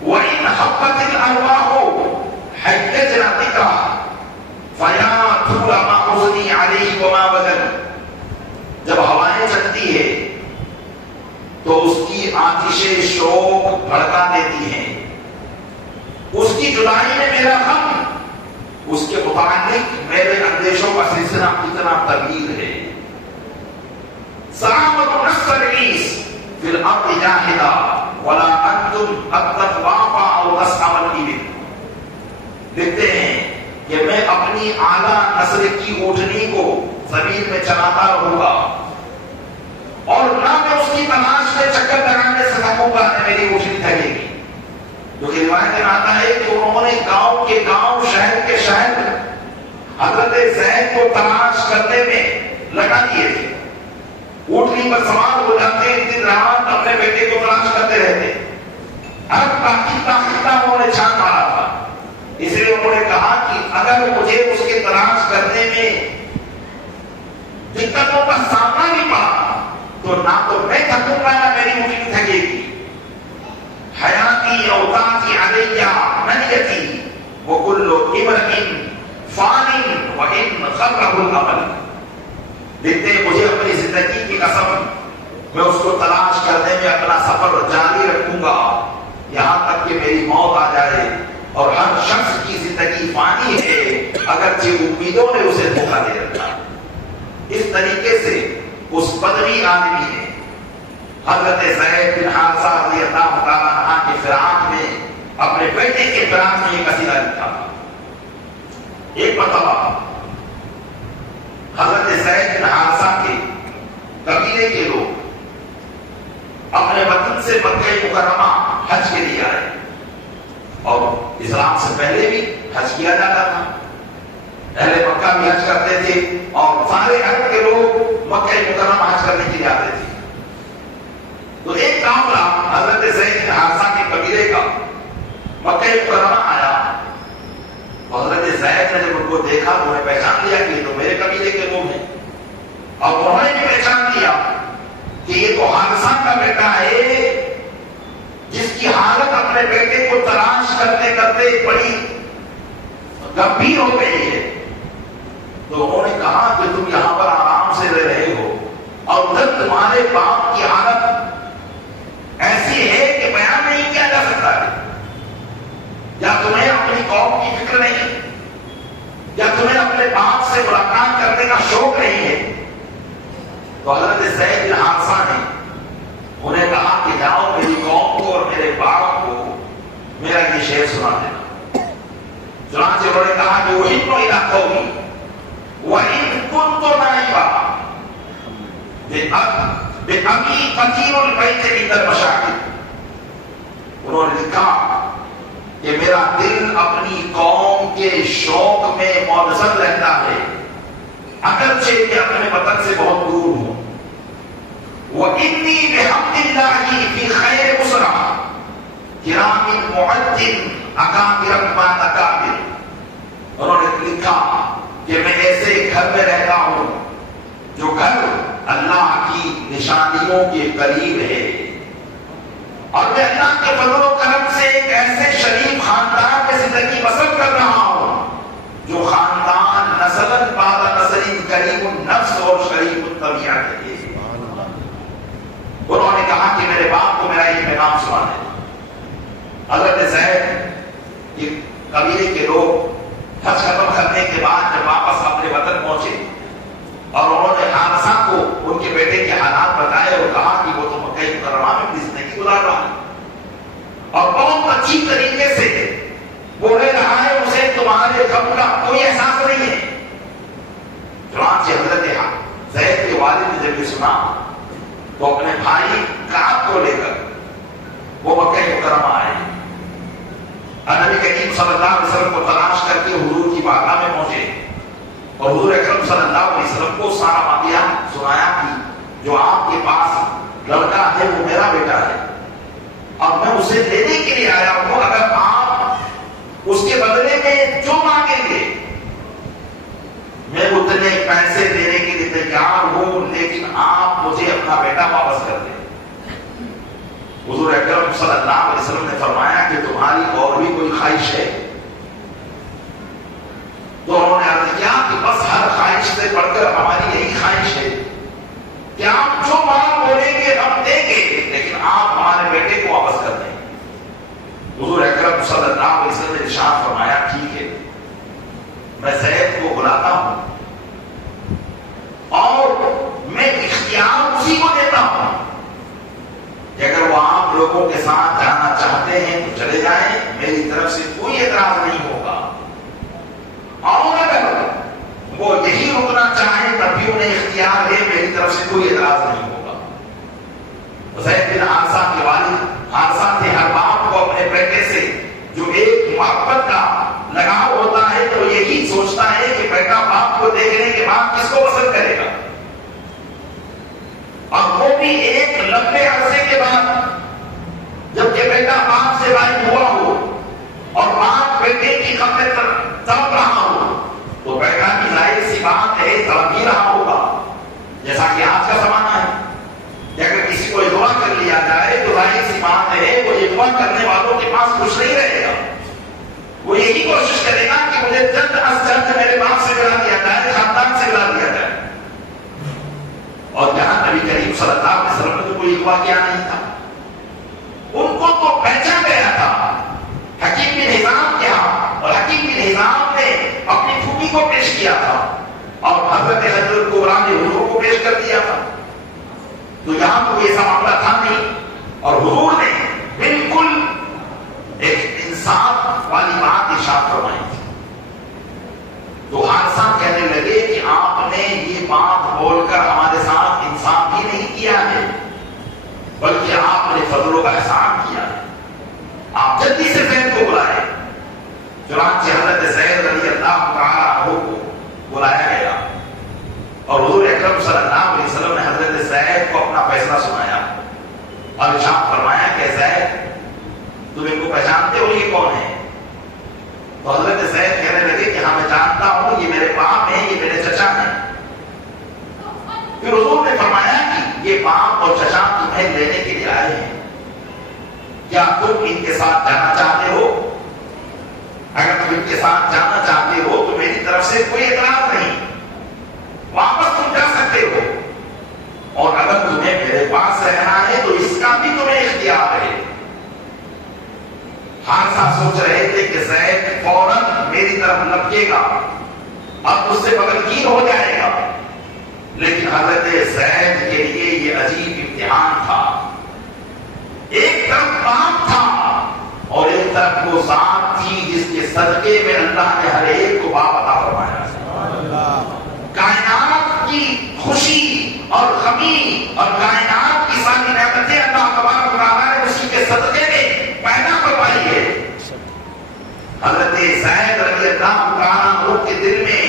وَإِنْ حَبَّتِ الْأَرْوَاحُ حَيَّجْنَ ذِكْرَهُ فَيَا طُولَ مَا حُزْنِي عَلَيْهِ وَمَا وَجَلَ۔ جب ہوائیں چلتی ہے تو اس کی آتش شوق بھڑکا دیتی ہیں، اس کی جدائی میں میرا غم، اس کے متعلق میرے اندیشوں کا سلسلہ کتنا طویل ہے۔ زعامت نفس الرئیس فی الارض جاہدہ ولا انتم قد تطوافا او تسعوا الابل۔ لکھتے ہیں کہ میں اپنی اعلیٰ نسل کی اونٹنی کو زمین میں چلاتا رہوں گا، اور نہ میں اس کی تلاش میں چکر لگانے سے تھکوں گا، نہ میری اونٹنی تھکے گی۔ جو کہ روایت میں آتا ہے کہ انہوں نے گاؤں کے گاؤں، شہر کے شہر حضرت زید کو تلاش کرنے میں لگا دیے تھے۔ اونٹنی پر سوار ہو جاتے، دن رات اپنے بیٹے کو تلاش کرتے رہتے۔ عرب کا کتنا خطہ انہوں نے چھان مارا تھا، اس لیے انہوں نے کہا کہ اگر مجھے اس کے تلاش کرنے میں دقتوں کا سامنا نہیں پڑا تو نہ تو میں تھکوں گا نہ میری اونٹنی تھکے گی۔ حیاتی اوتاتی علیہ منیتی وکل امرئ فان وان غرہ الامل۔ دیکھتے ہیں مجھے اپنی زندگی کی قسم، میں اس کو تلاش کرنے میں اپنا سفر جاری رکھوں گا یہاں تک کہ میری موت آ جائے، اور ہر شخص کی زندگی فانی ہے اگرچہ امیدوں نے اسے دھوکہ دے رکھا۔ اس طریقے سے اس بدوی آدمی نے حضرت زید بن حارثہ رضی اللہ تعالیٰ عنہ کے فراق میں اپنے بیٹے کے فراق میں یہ قصیدہ لکھا تھا۔ ایک مرتبہ حضرت زید بن حارثہ کے قبیلے کے لوگ اپنے وطن سے مکہ مکرمہ حج کے لیے آئے، اور اسلام سے پہلے بھی حج کیا جاتا تھا، اہل مکہ بھی حج کرتے تھے، اور سارے عرب کے لوگ مکہ مکرمہ حج کرنے کے لیے آتے تھے۔ تو ایک کافلہ حضرت زید بن حارثہ کے قبیلے کا مکہ مکرمہ آیا، کو دیکھا تو انہیں پہچان لیا کہ یہ تو میرے قبیلے کے لوگ ہیں، اور انہوں نے بھی پہچان لیا کہ یہ تو حارثہ کا بیٹا ہے جس کی حالت اپنے بیٹے کو تلاش کرتے کرتے بڑی گمبھیر ہو گئی ہے۔ تو انہوں نے کہا کہ تم یہاں پر آرام سے رہ رہے ہو اور ادھر تمہارے باپ کی حالت ایسی ہے کہ بیان نہیں کیا جا سکتا ہے، یا تمہیں اپنی قوم کی فکر نہیں، یا تمہیں اپنے باپ سے ملاقات کرنے کا شوق نہیں ہے۔ تو حضرت زید بن حارثہ نے انہیں کہا کہ جاؤ میری قوم کو اور میرے باپ کو میرا یہ شعر سنا دینا۔ چنانچہ انہوں نے کہا کہ وَإِنَّ إِلَىٰ قَوْمِي وَإِن كُنتُ نَائِبًا بِأَبِي قَتِيلُ الْبَيْتِ عِندَ الْمَشَاكِلِ۔ انہوں نے لکھا کہ میرا دل اپنی قوم کے شوق میں معتزل رہتا ہے اگرچہ کہ اپنے وطن سے بہت دور ہوں۔ وَإِنِّي بِحَمْدِ اللَّهِ فِي خَيْرِ أُسْرَةٍ كِرَامٍ مُعَدٍّ أَكَابِرَ مَا أَكَابِرَ۔ انہوں نے لکھا کہ میں ایسے گھر میں رہتا ہوں جو گھر اللہ کی نشانیوں کے قریب ہے، اور میں اللہ کے فضل و کرم سے ایک ایسے شریف خاندان میں زندگی بسر کر رہا ہوں جو خاندان نسلاً بعد نسل کریم النفس اور شریف الطبیعت ہے۔ انہوں نے کہا کہ میرے باپ کو میرا یہ پیغام سنا دے۔ حضرت زید یہ قبیلے کے لوگ حج ختم کرنے کے بعد جب واپس اپنے وطن پہنچے اور انہوں نے حارثہ کو ان کے بیٹے کے حالات بتائے اور کہا کہ وہ تو مکہ مکرمہ میں اپنی زندگی گزار رہا ہے اور بہت اچھی طریقے سے بولے رہا ہے، اسے تمہارے غم کا کوئی احساس نہیں ہے۔ چنانچہ حضرت زید کے والد نے جب یہ سنا تو اپنے بھائی کعب کو لے کر وہ مکہ مکرمہ آئے، نبی کریم صلی اللہ علیہ وسلم کو تلاش کر کے حضور کی بارگاہ میں پہنچے اور حضور اکرم صلی اللہ علیہ وسلم کو سارا واقعہ سنایا کہ جو آپ کے پاس لڑکا ہے وہ میرا بیٹا ہے اور میں اسے لینے کے لیے آیا ہوں، اگر آپ اس کے بدلے میں جو مانگیں گے میں اتنے پیسے دینے کے لیے تیار ہوں، لیکن آپ مجھے اپنا بیٹا واپس کر دیں۔ حضور اکرم صلی اللہ علیہ وسلم نے فرمایا کہ تمہاری اور بھی کوئی خواہش ہے؟ تو انہوں نے عرض کیا کہ بس ہر خواہش سے بڑھ کر ہماری یہی خواہش ہے کہ آپ جو مال بولیں گے ہم دیں گے، لیکن آپ ہمارے بیٹے کو واپس کر دیں۔ حضور اکرم صلی اللہ علیہ وسلم نے ارشاد فرمایا ٹھیک ہے، میں زید کو بلاتا ہوں اور میں اختیار اسی کو دیتا ہوں کہ اگر وہ آپ لوگوں کے ساتھ جانا چاہتے ہیں تو چلے جائیں، میری طرف سے کوئی اعتراض نہیں ہوگا، اور اگر وہ یہی رکنا چاہیں تب بھی انہیں اختیار ہے، میری طرف سے کوئی اعتراض نہیں ہوگا۔ زید بن حارثہ کے والد حارثہ تھے، ہر باپ کو اپنے بیٹے سے جو ایک محبت کا لگاؤ ہوتا ہے تو یہی سوچتا ہے کہ بیٹا باپ کو دیکھنے کے بعد کس کو پسند کرے گا، اور وہ بھی ایک لمبے عرصے کے بعد جبکہ بیٹا باپ سے غائب ہوا ہو اور باپ بیٹے کی خبر تڑپ رہا ہو تو بیٹا کی ظاہر سی بات ہے تڑپ ہی رہا ہوگا، جیسا کہ آج کا زمانہ ہے کہ اگر کسی کو اغوا کر لیا جائے تو ظاہر سی بات ہے وہ اغوا کرنے والوں کے پاس کچھ نہیں رہے گا، وہ یہی کوشش کرے گا کہ مجھے جلد از جلد میرے باپ سے ملا دیا جائے، خاندان سے ملا دیا جائے۔ اور جہاں نبی کریم صلی اللہ علیہ وسلم نے تو کوئی اغوا کیا نہیں تھا، ان کو تو پہچان گیا تھا حکیم بن حزام کے ہاں، اور حکیم بن حزام نے اپنی پھوپھی کو پیش کیا تھا اور حضرت حضرت کبریٰ نے حضور کو پیش کر دیا تھا، تو یہاں تو ایسا معاملہ تھا نہیں، اور حضور نے بالکل ایک انصاف والی بات ارشاد فرمائی تھی۔ تو حارثہ کہنے لگے کہ آپ نے یہ بات بول کر ہمارے ساتھ انصاف بھی نہیں کیا ہے بلکہ آپ نے فضل و احسان کیا ہے، آپ جلدی سے زید کو بلائے۔ چنانچہ حضرت زید رضی اللہ تعالیٰ عنہ کو بلایا گیا اور حضور اکرم صلی اللہ علیہ وسلم نے حضرت زید کو اپنا فیصلہ سنایا اور ارشاد فرمایا کہ زید تم ان کو پہچانتے ہو یہ کون ہے؟ تو حضرت زید کہنے لگے کہ ہاں میں جانتا ہوں یہ میرے باپ ہیں، یہ میرے چچا ہیں۔ پھر حضور نے فرمایا کہ یہ باپ اور چچا تمہیں لینے کے لیے آئے ہیں، کیا تم ان کے ساتھ جانا چاہتے ہو؟ اگر تم ان کے ساتھ جانا چاہتے ہو تو میری طرف سے کوئی اعتراض نہیں، واپس تم جا سکتے ہو، اور اگر تمہیں میرے پاس رہنا ہے تو اس کا بھی تمہیں اختیار ہے۔ حارثہ سوچ رہے تھے کہ زید فوراً میری طرف لپکے گا، اب اس سے بغلگیر ہو جائے گا، لیکن حضرت زید کے لیے یہ عجیب امتحان تھا۔ ایک طرف باپ تھا اور ایک طرف وہ ذات تھی جس کے صدقے میں اللہ نے ہر ایک کو باپ عطا فرمایا۔ کائنات کی خوشی اور غمی اور کائنات کی ساری نعمتیں اللہ تبارک و تعالیٰ نے اسی کے صدقے میں پیدا کروائی ہے۔ حضرت زید رضی اللہ تعالیٰ عنہ کے دل میں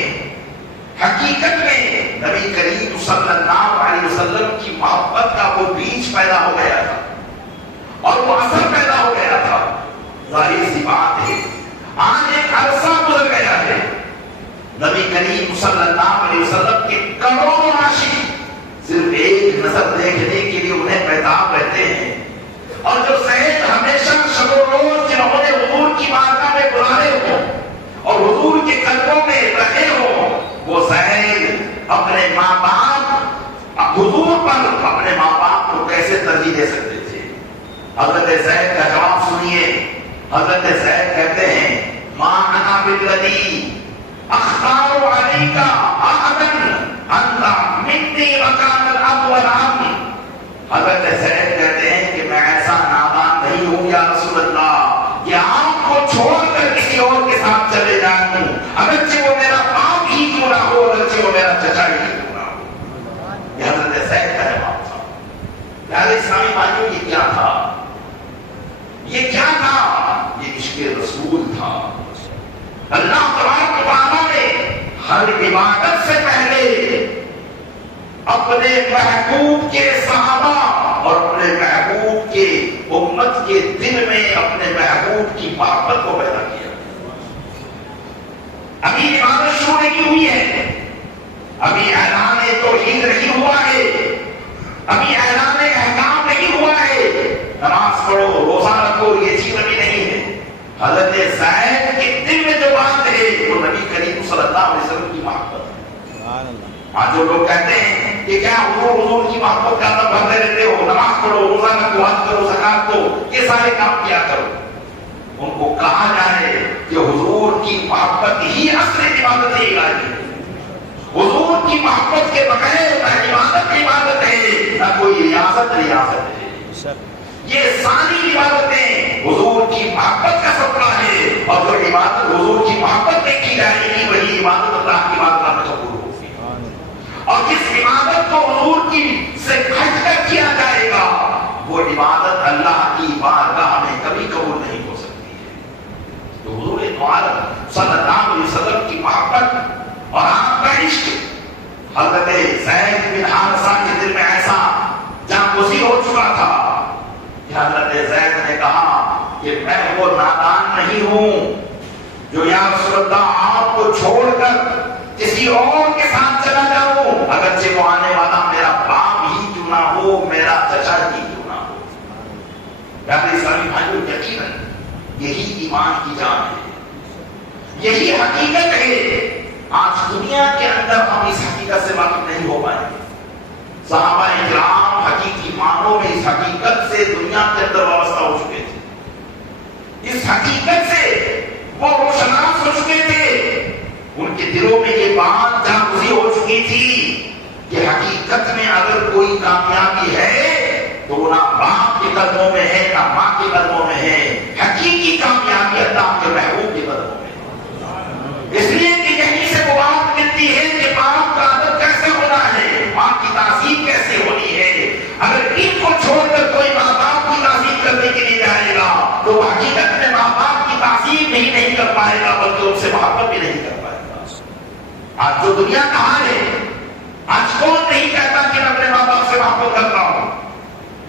حقیقت میں نبی کریم صلی اللہ علیہ وسلم کی محبت کا وہ بیج پیدا ہو گیا تھا اور وہ اثر پیدا ہو گیا تھا۔ ظاہر سی بات ہے آج ایک عرصہ گزر گیا ہے، نبی کریم صلی اللہ علیہ وسلم کے کروڑوں عاشق صرف ایک نظر دیکھنے کے لیے انہیں بیتاب رہتے ہیں، اور جو زید ہمیشہ شب و روز جنہوں نے حضور کی بارگاہ میں بلائے ہوں اور حضور کے قلبوں میں رہے ہوں، وہ زید اپنے ماں باپ حضور پر اپنے ماں باپ کو کیسے ترجیح دے سکتے تھے؟ حضرت زید کا جواب سنیے۔ حضرت زید کہتے ہیں ما انا بالذی اختار علیک احدا انت منی مکان الاول عنی۔ حضرت زید کہتے ہیں کہ میں ایسا نادان نہیں ہوں یا رسول اللہ کہ آپ کو چھوڑ کر کسی اور کے ساتھ چلے جاؤں، اگرچہ وہ میرا باپ ہی کیوں نہ ہو، اگرچہ وہ میرا چچا ہی کیوں نہ ہو۔ یہ حضرت زید کا جواب تھا۔ پیارے اسلامی بھائیوں، یہ کیا تھا؟ یہ کیا تھا؟ یہ عشق رسول تھا۔ اللہ تبارک و تعالیٰ نے ہر عبادت سے پہلے اپنے محبوب کے صحابہ اور اپنے محبوب کے امت کے دل میں اپنے محبوب کی محبت کو پیدا کیا۔ ابھی عبادت شروع نہیں ہوئی ہے، ابھی اعلان توحید نہیں ہوا ہے، ابھی اعلان احکام نہیں ہوا ہے، نماز پڑھو روزہ رکھو یہ چیز ابھی نہیں ہے۔ حضرت زید کے دل میں جو بات ہے وہ نبی کریم صلی اللہ علیہ وسلم کی محبت ہے۔ آج جو لوگ کہتے ہیں کہ کیا حضور کی محبت کا اندر بھرتے رہتے ہو، نماز پڑھو روزہ رکھو حج کرو زکات دو یہ سارے کام کیا کرو، ان کو کہا جائے کہ حضور کی محبت ہی اصل عبادت الہی ہے۔ حضور کی محبت کے بغیر نہ عبادت عبادت ہے نہ کوئی ریاست ریاست ہے۔ یہ ساری عبادتیں حضور کی محبت کا صدقہ ہے، اور جو عبادت حضور کی محبت میں کی جائے گی وہی عبادت اللہ کی بارگاہ میں قبول ہوگی، اور جس عبادت کو حضور کی سے ہٹ کر کیا جائے گا وہ عبادت اللہ کی بارگاہ میں کبھی قبول نہیں ہو سکتی ہے۔ تو حضور عالم صلی اللہ علیہ وسلم کی محبت اور آپ کا عشق حضرت زید بن حارثہ کے دل میں ایسا جاگزی ہو چکا تھا کہ حضرت زید نے کہا کہ میں وہ نادان نہیں ہوں جو یا رسول اللہ آپ کو چھوڑ کر کسی اور کے ساتھ چلا جاؤں، اگرچہ وہ آنے والا میرا باپ ہی کیوں نہ ہو، میرا چچا ہی کیوں نہ ہو۔ پیارے اسلامی بھائیوں، یقیناً یہی ایمان کی جان ہے، یہی حقیقت ہے۔ آج دنیا کے اندر ہم اس حقیقت سے واقف نہیں ہو پائے۔ صحابہ کرام حقیقی معنوں میں اس حقیقت سے دنیا کے اندر وابستہ ہو چکے تھے، اس حقیقت سے وہ روشناس ہو چکے تھے، ان کے دلوں میں یہ بات جاگزی ہو چکی تھی کہ حقیقت میں اگر کوئی کامیابی ہے تو وہ نہ باپ کے قدموں میں ہے نہ ماں کے قدموں میں ہے، حقیقی کامیابی اللہ کے محبوب کے قدموں میں ہے۔ اس لیے کہ یہیں سے وہ بات ملتی ہے کہ باپ کا ادب کیسے ہونا ہے، ماں کی تعظیم کیسے ہونی ہے۔ اگر ان کو چھوڑ کر کوئی ماں باپ کی تعظیم کرنے کے لیے جائے گا تو وہ حقیقت میں ماں باپ کی تعظیم ہی نہیں کر پائے گا بلکہ ان سے محبت بھی نہیں کر پائے گا۔ آج جو دنیا کہاں ہے، آج کون نہیں کہتا کہ میں اپنے ماں باپ سے محبت کرتا ہوں؟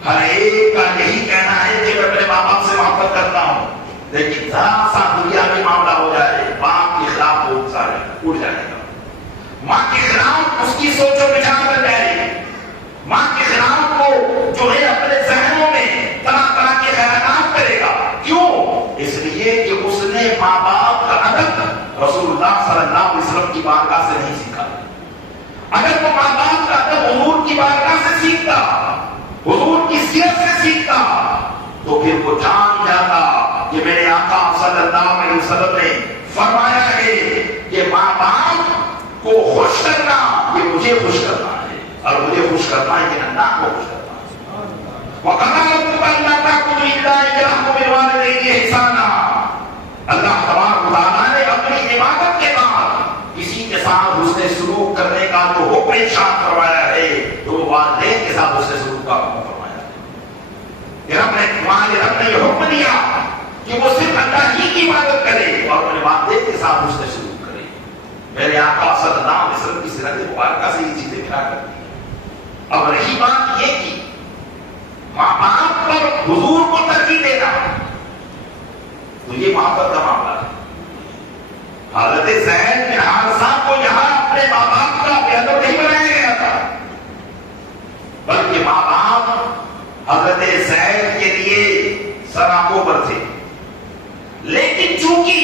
ہر ایک کا یہی کہنا ہے کہ میں اپنے ماں باپ سے محبت کرتا ہوں، لیکن ذرا سا دنیا میں معاملہ ہو جائے باپ کے خلاف بولتا خلاف اس کی سوچ و بچار بن جائے، ماں کے خلاف وہ جو ہے اپنے ذہنوں میں طرح طرح کے خیالات کرے گا. کیوں؟ اس لیے کہ اس نے ماں باپ کا ادب رسول اللہ صلی اللہ علیہ وسلم کی بارگاہ سے نہیں سیکھا. اگر وہ ماں باپ کا ادب حضور کی بارگاہ سے سیکھتا، حضور کی سیرت سے سیکھتا، تو پھر وہ جان جاتا کہ میرے آقا صلی اللہ علیہ وسلم نے فرمایا ہے کہ ماں باپ کو خوش کرنا یہ مجھے خوش کرنا ہے، اور مجھے خوش کرنا ہے کہ اللہ کو خوش کرنا ہے. وَقَضَىٰ رَبُّكَ أَلَّا تَعْبُدُوا إِلَّا إِيَّاهُ وَبِالْوَالِدَيْنِ إِحْسَانًا. اللہ تبارک و تعالیٰ نے اپنی عبادت کے بعد کسی کے ساتھ حسن سلوک کرنے کا جو حکم ارشاد فرمایا ہے تو والدین کے ساتھ حسن سلوک کا حکم فرمایا ہے. رب نے یہ حکم دیا کہ وہ صرف اللہ ہی کی عبادت کرے اور اپنے والدین کے ساتھ حسن سلوک کرے. میرے آقا صلی اللہ علیہ وسلم کی سیرت مبارکہ سے یہ چیزیں ملا کرتی ہیں. اب رہی بات یہ کی ماں باپ پر حضور کو ترجیح دینا، تو یہ محبت کا معاملہ ہے. حضرت زید بن حارثہ کو یہاں اپنے ماں باپ کا بے ادب نہیں بنایا گیا تھا، بلکہ ماں باپ حضرت زید کے لیے سر آنکھوں پر تھے. لیکن چونکہ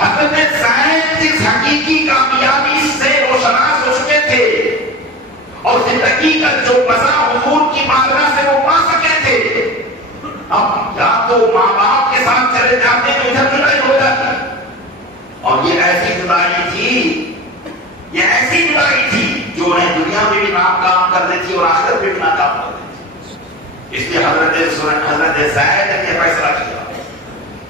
حضرت زید جس حقیقی کامیابی سے روشناس ہو چکے تھے اور زندگی کا جو مزہ حضور کی بارگاہ سے وہ پا سکے تھے، اب یا تو ماں باپ کے ساتھ چلے جاتے تو ادھر جدائی ہو جاتی. اور یہ ایسی جدائی تھی، یہ ایسی جدائی تھی جو انہیں دنیا میں بھی ناکام کر دیتی اور آخرت میں بھی ناکام کر دیتی. اس لیے حضرت زید نے یہ فیصلہ کیا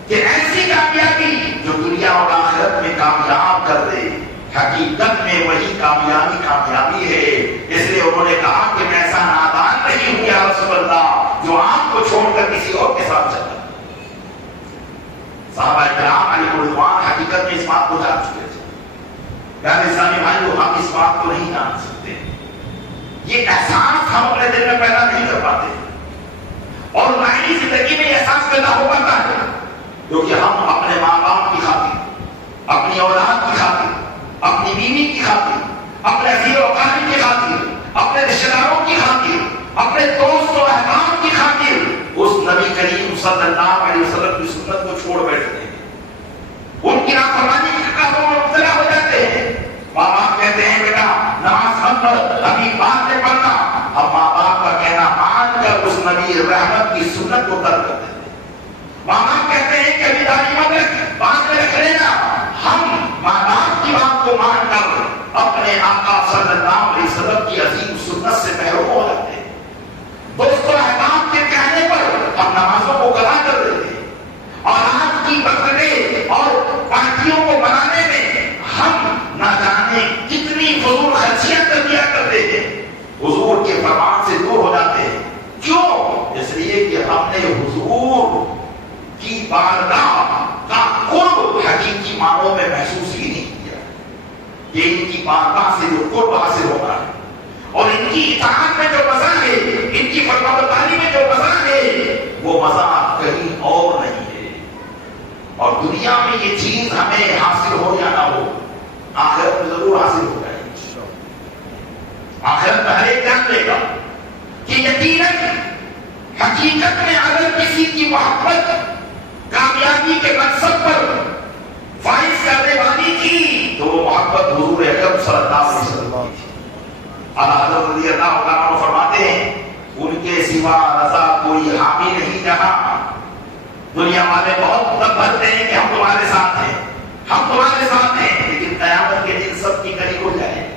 کہ ایسی کامیابی جو دنیا اور آخرت میں کامیاب کر دے، حقیقت میں وہی کامیابی ہے. اس لیے انہوں نے کہا کہ میں ایسا نادان نہیں ہوں یا رسول اللہ جو آپ کو چھوڑ کر کسی اور کے ساتھ چلتا. صحابہ کرام علیہ رضوان حقیقت میں اس بات کو جان چکے تھے. پیارے اسلامی بھائیو، ہم اس بات کو نہیں جان سکتے، یہ احساس ہم اپنے دل میں پیدا نہیں کر پاتے، اور نہ ہی زندگی میں احساس پیدا ہو پاتا ہے، کیونکہ ہم اپنے ماں باپ کی خاطر، اپنی اولاد کی خاطر، اپنی بیوی کی خاطر، اپنے عزیز و اقارب کی خاطر، اپنے رشتہ داروں کی خاطر، اپنے دوست و احباب کی خاطر اس نبی کریم صلی اللہ علیہ وسلم کی سنت کو چھوڑ بیٹھتے ہیں، ان کی نافرمانی کے کاموں میں مبتلا ہو جاتے ہیں. ماں باپ کہتے ہیں بیٹا نماز مت پڑھ، ابھی بعد میں پڑھنا. ہم ماں باپ کا کہنا مان کر اس نبی رحمت کی سنت کو ترک کرتے ہیں. ماں باپ کہتے ہیں کہ ابھی داڑھی مت رکھ، بعد میں رکھ لینا. ہم ماں باپ کی بات کو مان کر اپنے آقا صلی اللہ علیہ وسلم کی عظیم سنت سے محروم ہو جاتے ہیں. دوستو احباب کے کہنے پر ہم نمازوں کو قضا کر دیتے ہیں، اور آج کی بکرے اور پارٹیوں کو بنانے میں ہم نہ جانے کتنی فضول خرچیاں کر دیا کرتے ہیں، حضور کے فرمان سے دور ہو جاتے ہیں. کیوں؟ اس لیے کہ ہم نے حضور کی بارگاہ کا قرب حقیقی معنوں میں محسوس ہی نہیں کیا. یہ ان کی بارگاہ سے جو قرب حاصل ہوتا ہے اور ان کی اطاعت میں جو مزہ ہے، ان کی فرمانبرداری میں جو مزہ ہے، وہ مزہ کہیں اور نہیں ہے. اور دنیا میں یہ چیز ہمیں حاصل ہو یا نہ ہو، آخرت میں ضرور حاصل ہو جائے گی. آخرت میں ہر ایک جان لے گا کہ یقیناً حقیقت میں اگر کسی کی محبت کامیابی کے مقصد پر فائز کرنے والی تھی تو وہ محبت حضور اکرم صلی اللہ علیہ وسلم کی تھی. حضرت رضی اللہ عنہ فرماتے ہیں ان کے سوا رضا کوئی حامی نہیں جہاں. دنیا والے بہت تب بھرتے ہیں کہ ہم تمہارے ساتھ ہیں، ہم تمہارے ساتھ ہیں، لیکن قیامت کے دن سب کی کڑی کھل جائے.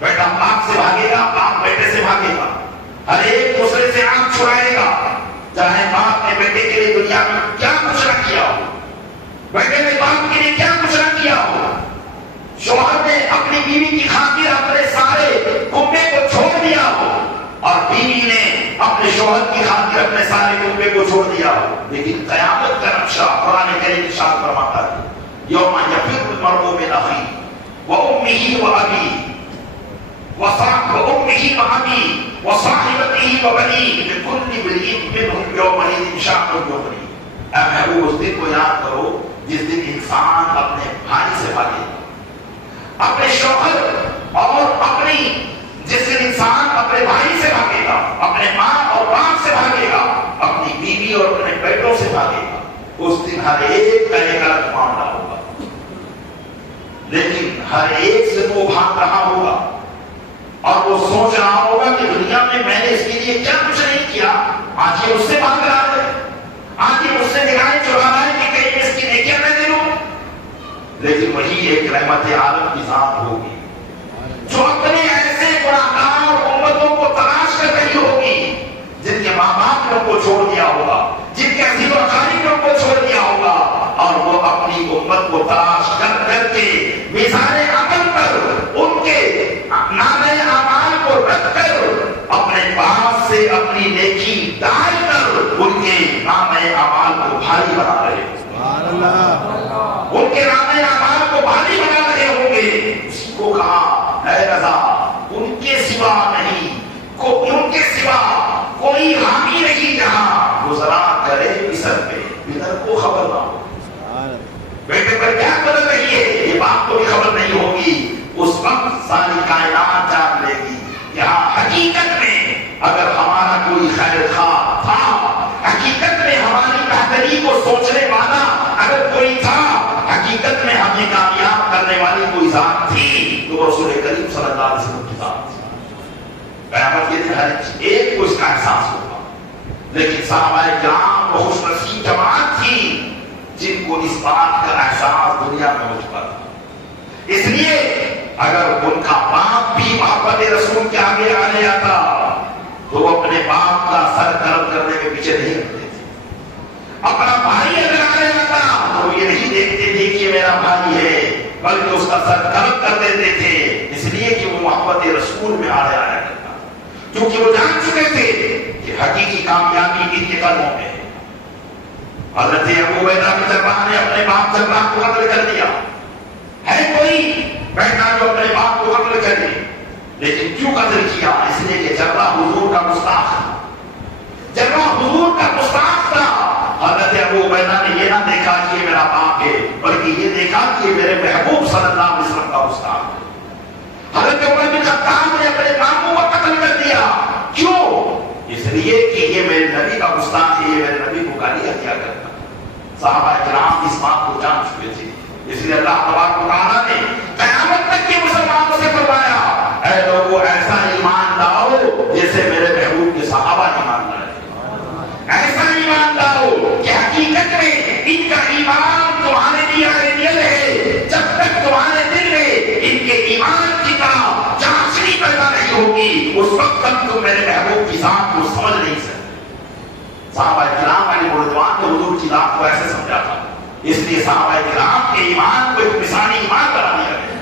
بیٹا باپ سے بھاگے گا، باپ بیٹے سے بھاگے گا، ہر ایک دوسرے سے آنکھ چھڑائے گا. چاہے باپ نے بیٹے کے لیے دنیا میں کیا کچھ نہ کیا ہو، بیٹے نے باپ کے لیے کیا کچھ نہ کیا ہو، شوہر نے اپنی بیوی کی خاطر اپنے سارے کنبے کو چھوڑ دیا ہو، اور بیوی نے اپنے شوہر کی خاطر اپنے سارے کنبے کو چھوڑ دیا ہو، لیکن قیامت کا نقشہ قرآن کریم ارشاد فرماتا ہے یوم یفر المرء من اخیہ وامہ وابیہ وأمه وأبيه وصاحبته وبنيه لكل امرئ منهم يومئذ شأن يغنيه. اے محبوب اس دن کو یاد کرو جس دن انسان اپنے بھائی سے بھاگے، اپنے شوہر اور ہر ایک کا ایک الگ معاملہ ہوگا، لیکن ہر ایک سے وہ بھاگ رہا ہوگا اور وہ سوچ رہا ہوگا کہ دنیا میں میں نے اس کے لیے کیا کچھ نہیں کیا، آج یہ مجھ سے بھاگ رہا ہے، آج یہ مجھ سے نگاہیں چرا رہا ہے کہ کہیں میں اس کی نیکیاں میں دے لوں۔ لیکن وہی ایک رحمت عالم کی ذات ہوگی جو اپنے ایسے گناہگار امتوں کو تلاش کر رہی ہوگی جن کے ماں باپ نے ان کو چھوڑ دیا ہوگا، جن کے عزیز و اقارب نے ان کو چھوڑ دیا ہوگا، اور وہ اپنی امت کو تلاش کر کر کے میزان عمل پر ان کے نامہ اعمال کو رکھ کر اپنے پاس سے اپنی نیکی ڈال کر ان کے نامہ اعمال کو بھاری بنا رہے ہیں، سبحان اللہ، ان کے نامہ اعمال کو بھاری بنا رہے ہوں گے۔ اسی کو کہا اے رضا ان کے سوا نہیں، ان کے سوا کوئی حامی نہیں جہاں گزرا کرے بسر پہ ادھر کو خبر نہ ہو، بیٹے پر کیا بدل رہی ہے یہ بات کو بھی خبر نہیں ہوگی، اس وقت ساری کائنات جان لے گی یہاں حقیقت میں اگر ہمارا کوئی خیر خواہ تھا، حقیقت میں ہماری بہتری کو سوچنے والا اگر کوئی تھا، حقیقت میں ہمیں کامیاب کرنے والی کوئی ذات تھی تو رسول کریم صلی اللہ علیہ وسلم کی ذات تھی۔ قیامت کے دن ہر ایک کو اس کا احساس ہوگا، لیکن صحابہ کرام بہت نصیب جماعت تھی جن کو اس بات کا احساس دنیا میں ہو چکا تھا، اس لیے اگر ان کا باپ بھی محبت رسول کے آگے آ گیا تھا تو وہ اپنے باپ کا سر گرم کرنے میں پیچھے نہیں ہٹتے تھے، اپنا بھائی اگر آ گیا تھا تو وہ یہ نہیں دیکھتے تھے کہ میرا بھائی ہے، بلکہ اس کا سر گرم کر دیتے تھے، اس لیے کہ وہ محبت رسول میں آیا کرتا، کیونکہ وہ جان چکے تھے کہ حقیقی کامیابی ان کے قدموں میں ہے۔ حضرت ابو عبیدہ بن جراح نے اپنے باپ جراح کو قتل کر دیا، ہے کوئی بیٹا جو اپنے باپ کو قتل کرے، لیکن کیوں قتل کیا؟ اس لیے کہ جراح حضور کا گستاخ تھا، جراح حضور کا گستاخ تھا۔ حضرت ابو عبیدہ نے یہ نہ دیکھا کہ یہ میرا باپ ہے، بلکہ یہ دیکھا کہ یہ میرے محبوب صلی اللہ علیہ وسلم کا گستاخ ہے۔ حضرت عمر بن خطاب نے اپنے باپوں کو قتل کر دیا، کیوں؟ اس لیے کہ یہ میرے نبی کا گستاخ ہے، یہ میرے نبی کو گالیاں دیا کرتا۔ صحابہ کرام اس بات کو جان چکے تھے، اس لیے اللہ تبارک و تعالیٰ نے قیامت تک کے مسلمانوں سے فرمایا اے لوگوں ایسا ایمان لاؤ جیسے میرے محبوب کے صحابہ ایمان لائے، ایسا ایمان لاؤ کہ حقیقت میں ان کا ایمان تمہارے لیے آئیڈیل ہے، جب تک تمہارے دل میں ان کے ایمان کی طرح چاشنی پیدا نہیں ہوگی اس وقت تک تم میرے محبوب کی ذات کو سمجھ نہیں سکتے۔ صحابہ کرام علیہ رضوان نے حضور کی ذات کو ایسے سمجھا تھا، اس لیے صحابہ کرام کے ایمان کو ایک مثالی ایمان بنا دیا گیا۔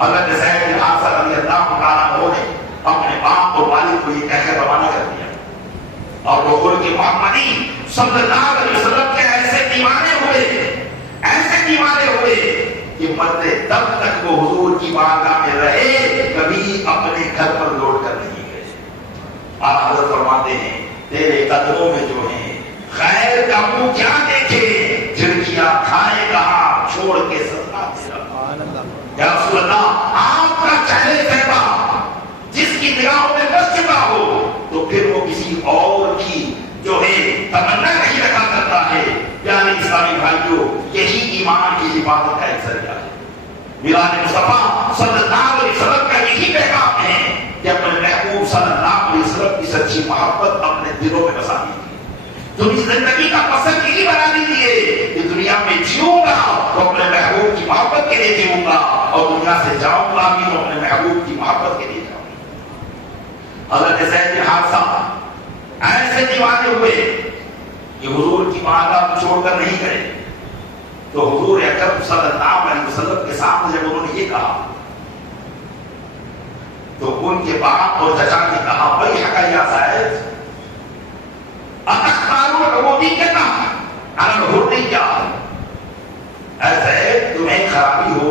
حضرت زید بن حارثہ رضی اللہ تعالیٰ عنہ نے اپنے باپ اور والد کو یہ کہہ کر روانہ کر دیا، اور وہ خلق محمدی صلی اللہ علیہ وسلم کے ایسے دیوانے ہوئے کہ مرتے تب تک وہ حضور کی بارگاہ میں رہے، کبھی اپنے گھر پر لوٹ کر نہیں گئے۔ آپ حضرت فرماتے ہیں تیرے قدموں میں جو ہیں خیر کا منہ کیا دیکھے، جھڑکیاں کھائے کہاں چھوڑ کے صدقہ تیرا۔ یا رسول اللہ آپ کا چہرے طیبہ جس کی نگاہوں میں بس چکا ہو تو پھر وہ کسی اور کی جو ہے تمنا نہیں رکھا کرتا ہے۔ یعنی اسلامی بھائیوں یہی ایمان کی حفاظت کا ایک ذریعہ ہے۔ میلاد مصطفیٰ صلی اللہ علیہ وسلم کا یہی پیغام ہے کہ اپنے محبوب صلی اللہ علیہ وسلم کی سچی محبت اپنے دلوں میں بسا دیجیے۔ تم زندگی کا پسند یہی بنا دیجیے کہ دنیا میں جیوں گا تو اپنے محبوب کی محبت کے لیے جیوں گا، اور دنیا سے جاؤں گا بھی تو اپنے محبوب کی محبت کے لیے جاؤں گا۔ حضرت زید بن حارثہ ایسے دیوانے ہوئے کہ حضور کی بارگاہ کو چھوڑ کر نہیں گئے، تو حضور اکرم صلی اللہ علیہ وسلم کے سامنے جب انہوں نے یہ کہا تو ان کے باپ اور چچا نے کہا بھائی حقا یا زید اتختاروا العبودیۃ علی الحریہ، اے زید تمہیں خرابی ہو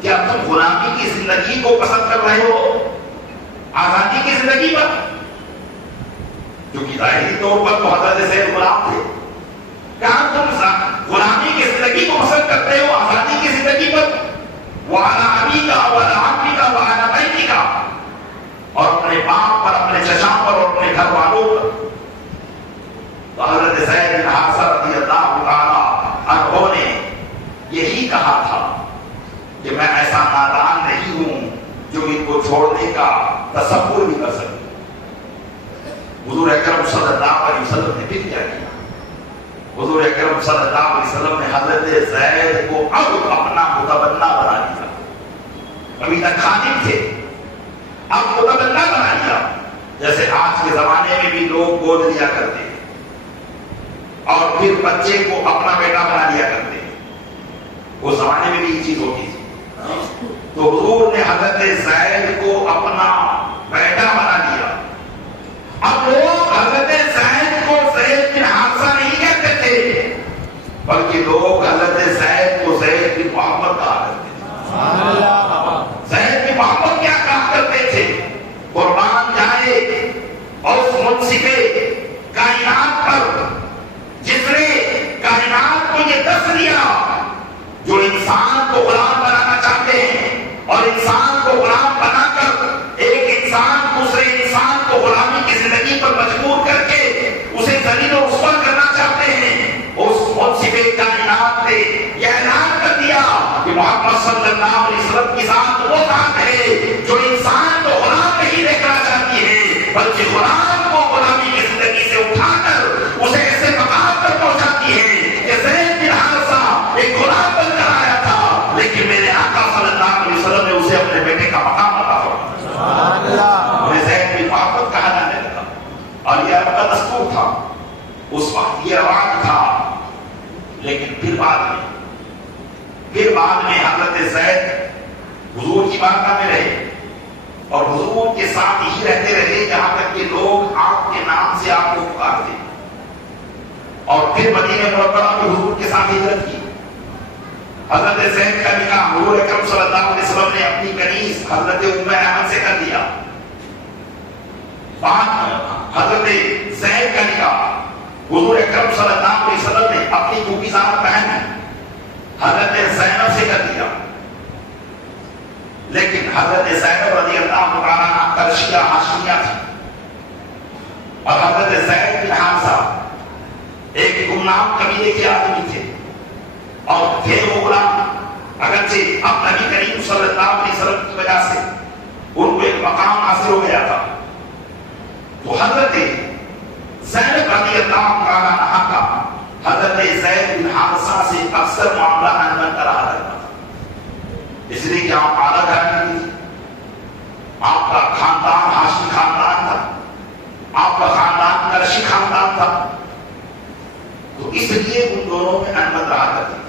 کیا تم غلامی کی زندگی کو پسند کر رہے ہو آزادی کی زندگی پر؟ کیونکہ ظاہری طور پر تو حضرت زید غلام تھے، کہاں تم غلامی کی زندگی کو پسند کرتے ہو آزادی کی زندگی پر؟ وعلی ابیک وعلی عمک وعلی بیتک، اور اپنے باپ پر اپنے چچا پر اور اپنے گھر والوں پر۔ تو حضرت زید بن حارثہ رضی اللہ جو ان کو چھوڑنے کا تصور بھی کر سکے. حضور اکرم صلی اللہ علیہ وسلم نے پھر کیا کیا؟ حضور اکرم صلی اللہ علیہ وسلم نے حضرت زید کو اب اپنا متبنہ بنا دیا. ابھی تک خادم تھے، اب متبنہ بنا دیا. جیسے آج کے زمانے میں بھی لوگ گود لیا کرتے ہیں اور پھر بچے کو اپنا بیٹا بنا لیا کرتے ہیں. اس زمانے میں بھی یہ چیز ہوتی تھی. تو حضور نے حضرت زید کو اپنا بیٹا بنا دیا. اب لوگ حضرت زید کو زید بن حارثہ نہیں کہتے تھے، بلکہ لوگ حضرت زید کو زید بن محمد کہا کرتے تھے. زید بن محمد کیا کہا کرتے تھے؟ قربان جائے اس منصف کائنات پر جس نے کائنات کو یہ دس دیا جو انسان کو غلام بنانا چاہتے ہیں اور انسان کو غلام بنا کر ایک انسان دوسرے انسان کو غلامی کی زندگی پر مجبور کر کے اسے ذلیل و رسوا کرنا چاہتے ہیں. اس منصف کائنات نے یہ اعلان کر دیا کہ محمد صلی اللہ علیہ وسلم کی ذات وہ ذات ہے جو انسان کو غلام نہیں دیکھنا چاہتی ہے بلکہ غلام کو غلامی کی زندگی سے اٹھا کر اسے ایسے مقام پر پہنچاتی ہے کہ زید بن حارثہ ایک غلام بن کر آیا تھا لیکن میرے آقا صلی اللہ علیہ وسلم نے اسے اپنے بیٹے کا مقام عطا فرمایا. انہیں زید بن محمد کہا جانے لگا اور یہ ان کا دستور تھا اس وقت، یہ رواج تھا. لیکن پھر بعد میں حضرت زید حضور کی بارگاہ میں رہے اور حضور کے ساتھ ہی رہتے رہے جہاں تک کہ لوگ آپ کے نام سے آپ کو پکارتے. اور پھر مدینہ منورہ میں حضور کے ساتھ ہجرت کی. حضرت زید کا نکاح حضور اکرم صلی اللہ علیہ وسلم نے اپنی کنیز حضرت ام ایمن سے کر دیا. حضرت زید کا نکاح حضور اکرم صلی اللہ علیہ وسلم نے اپنی پھوپھی زاد بہن حضرت زینب سے کر دیا. لیکن حضرت زینب رضی اللہ عنہا قرشیہ ہاشمیہ تھی اور حضرت زید بن حارثہ ایک گمنام قبیلے کے آدمی تھے اور تھے وہ غلام. اگرچہ اب نبی کریم صلی اللہ علیہ وسلم کی وجہ سے ان کو ایک مقام حاصل ہو گیا تھا. تو حضرت زینب رضی اللہ عنہا کا حضرت زید بن حارثہ سے اکثر معاملہ انبن کا رہا کرتا تھا. اس لیے کہ آپ اعلیٰ گھرانے تھے، آپ کا خاندان ہاشمی خاندان تھا، آپ کا خاندان قرشی خاندان تھا. تو اس لیے ان دونوں میں انبن رہا کرتی تھی.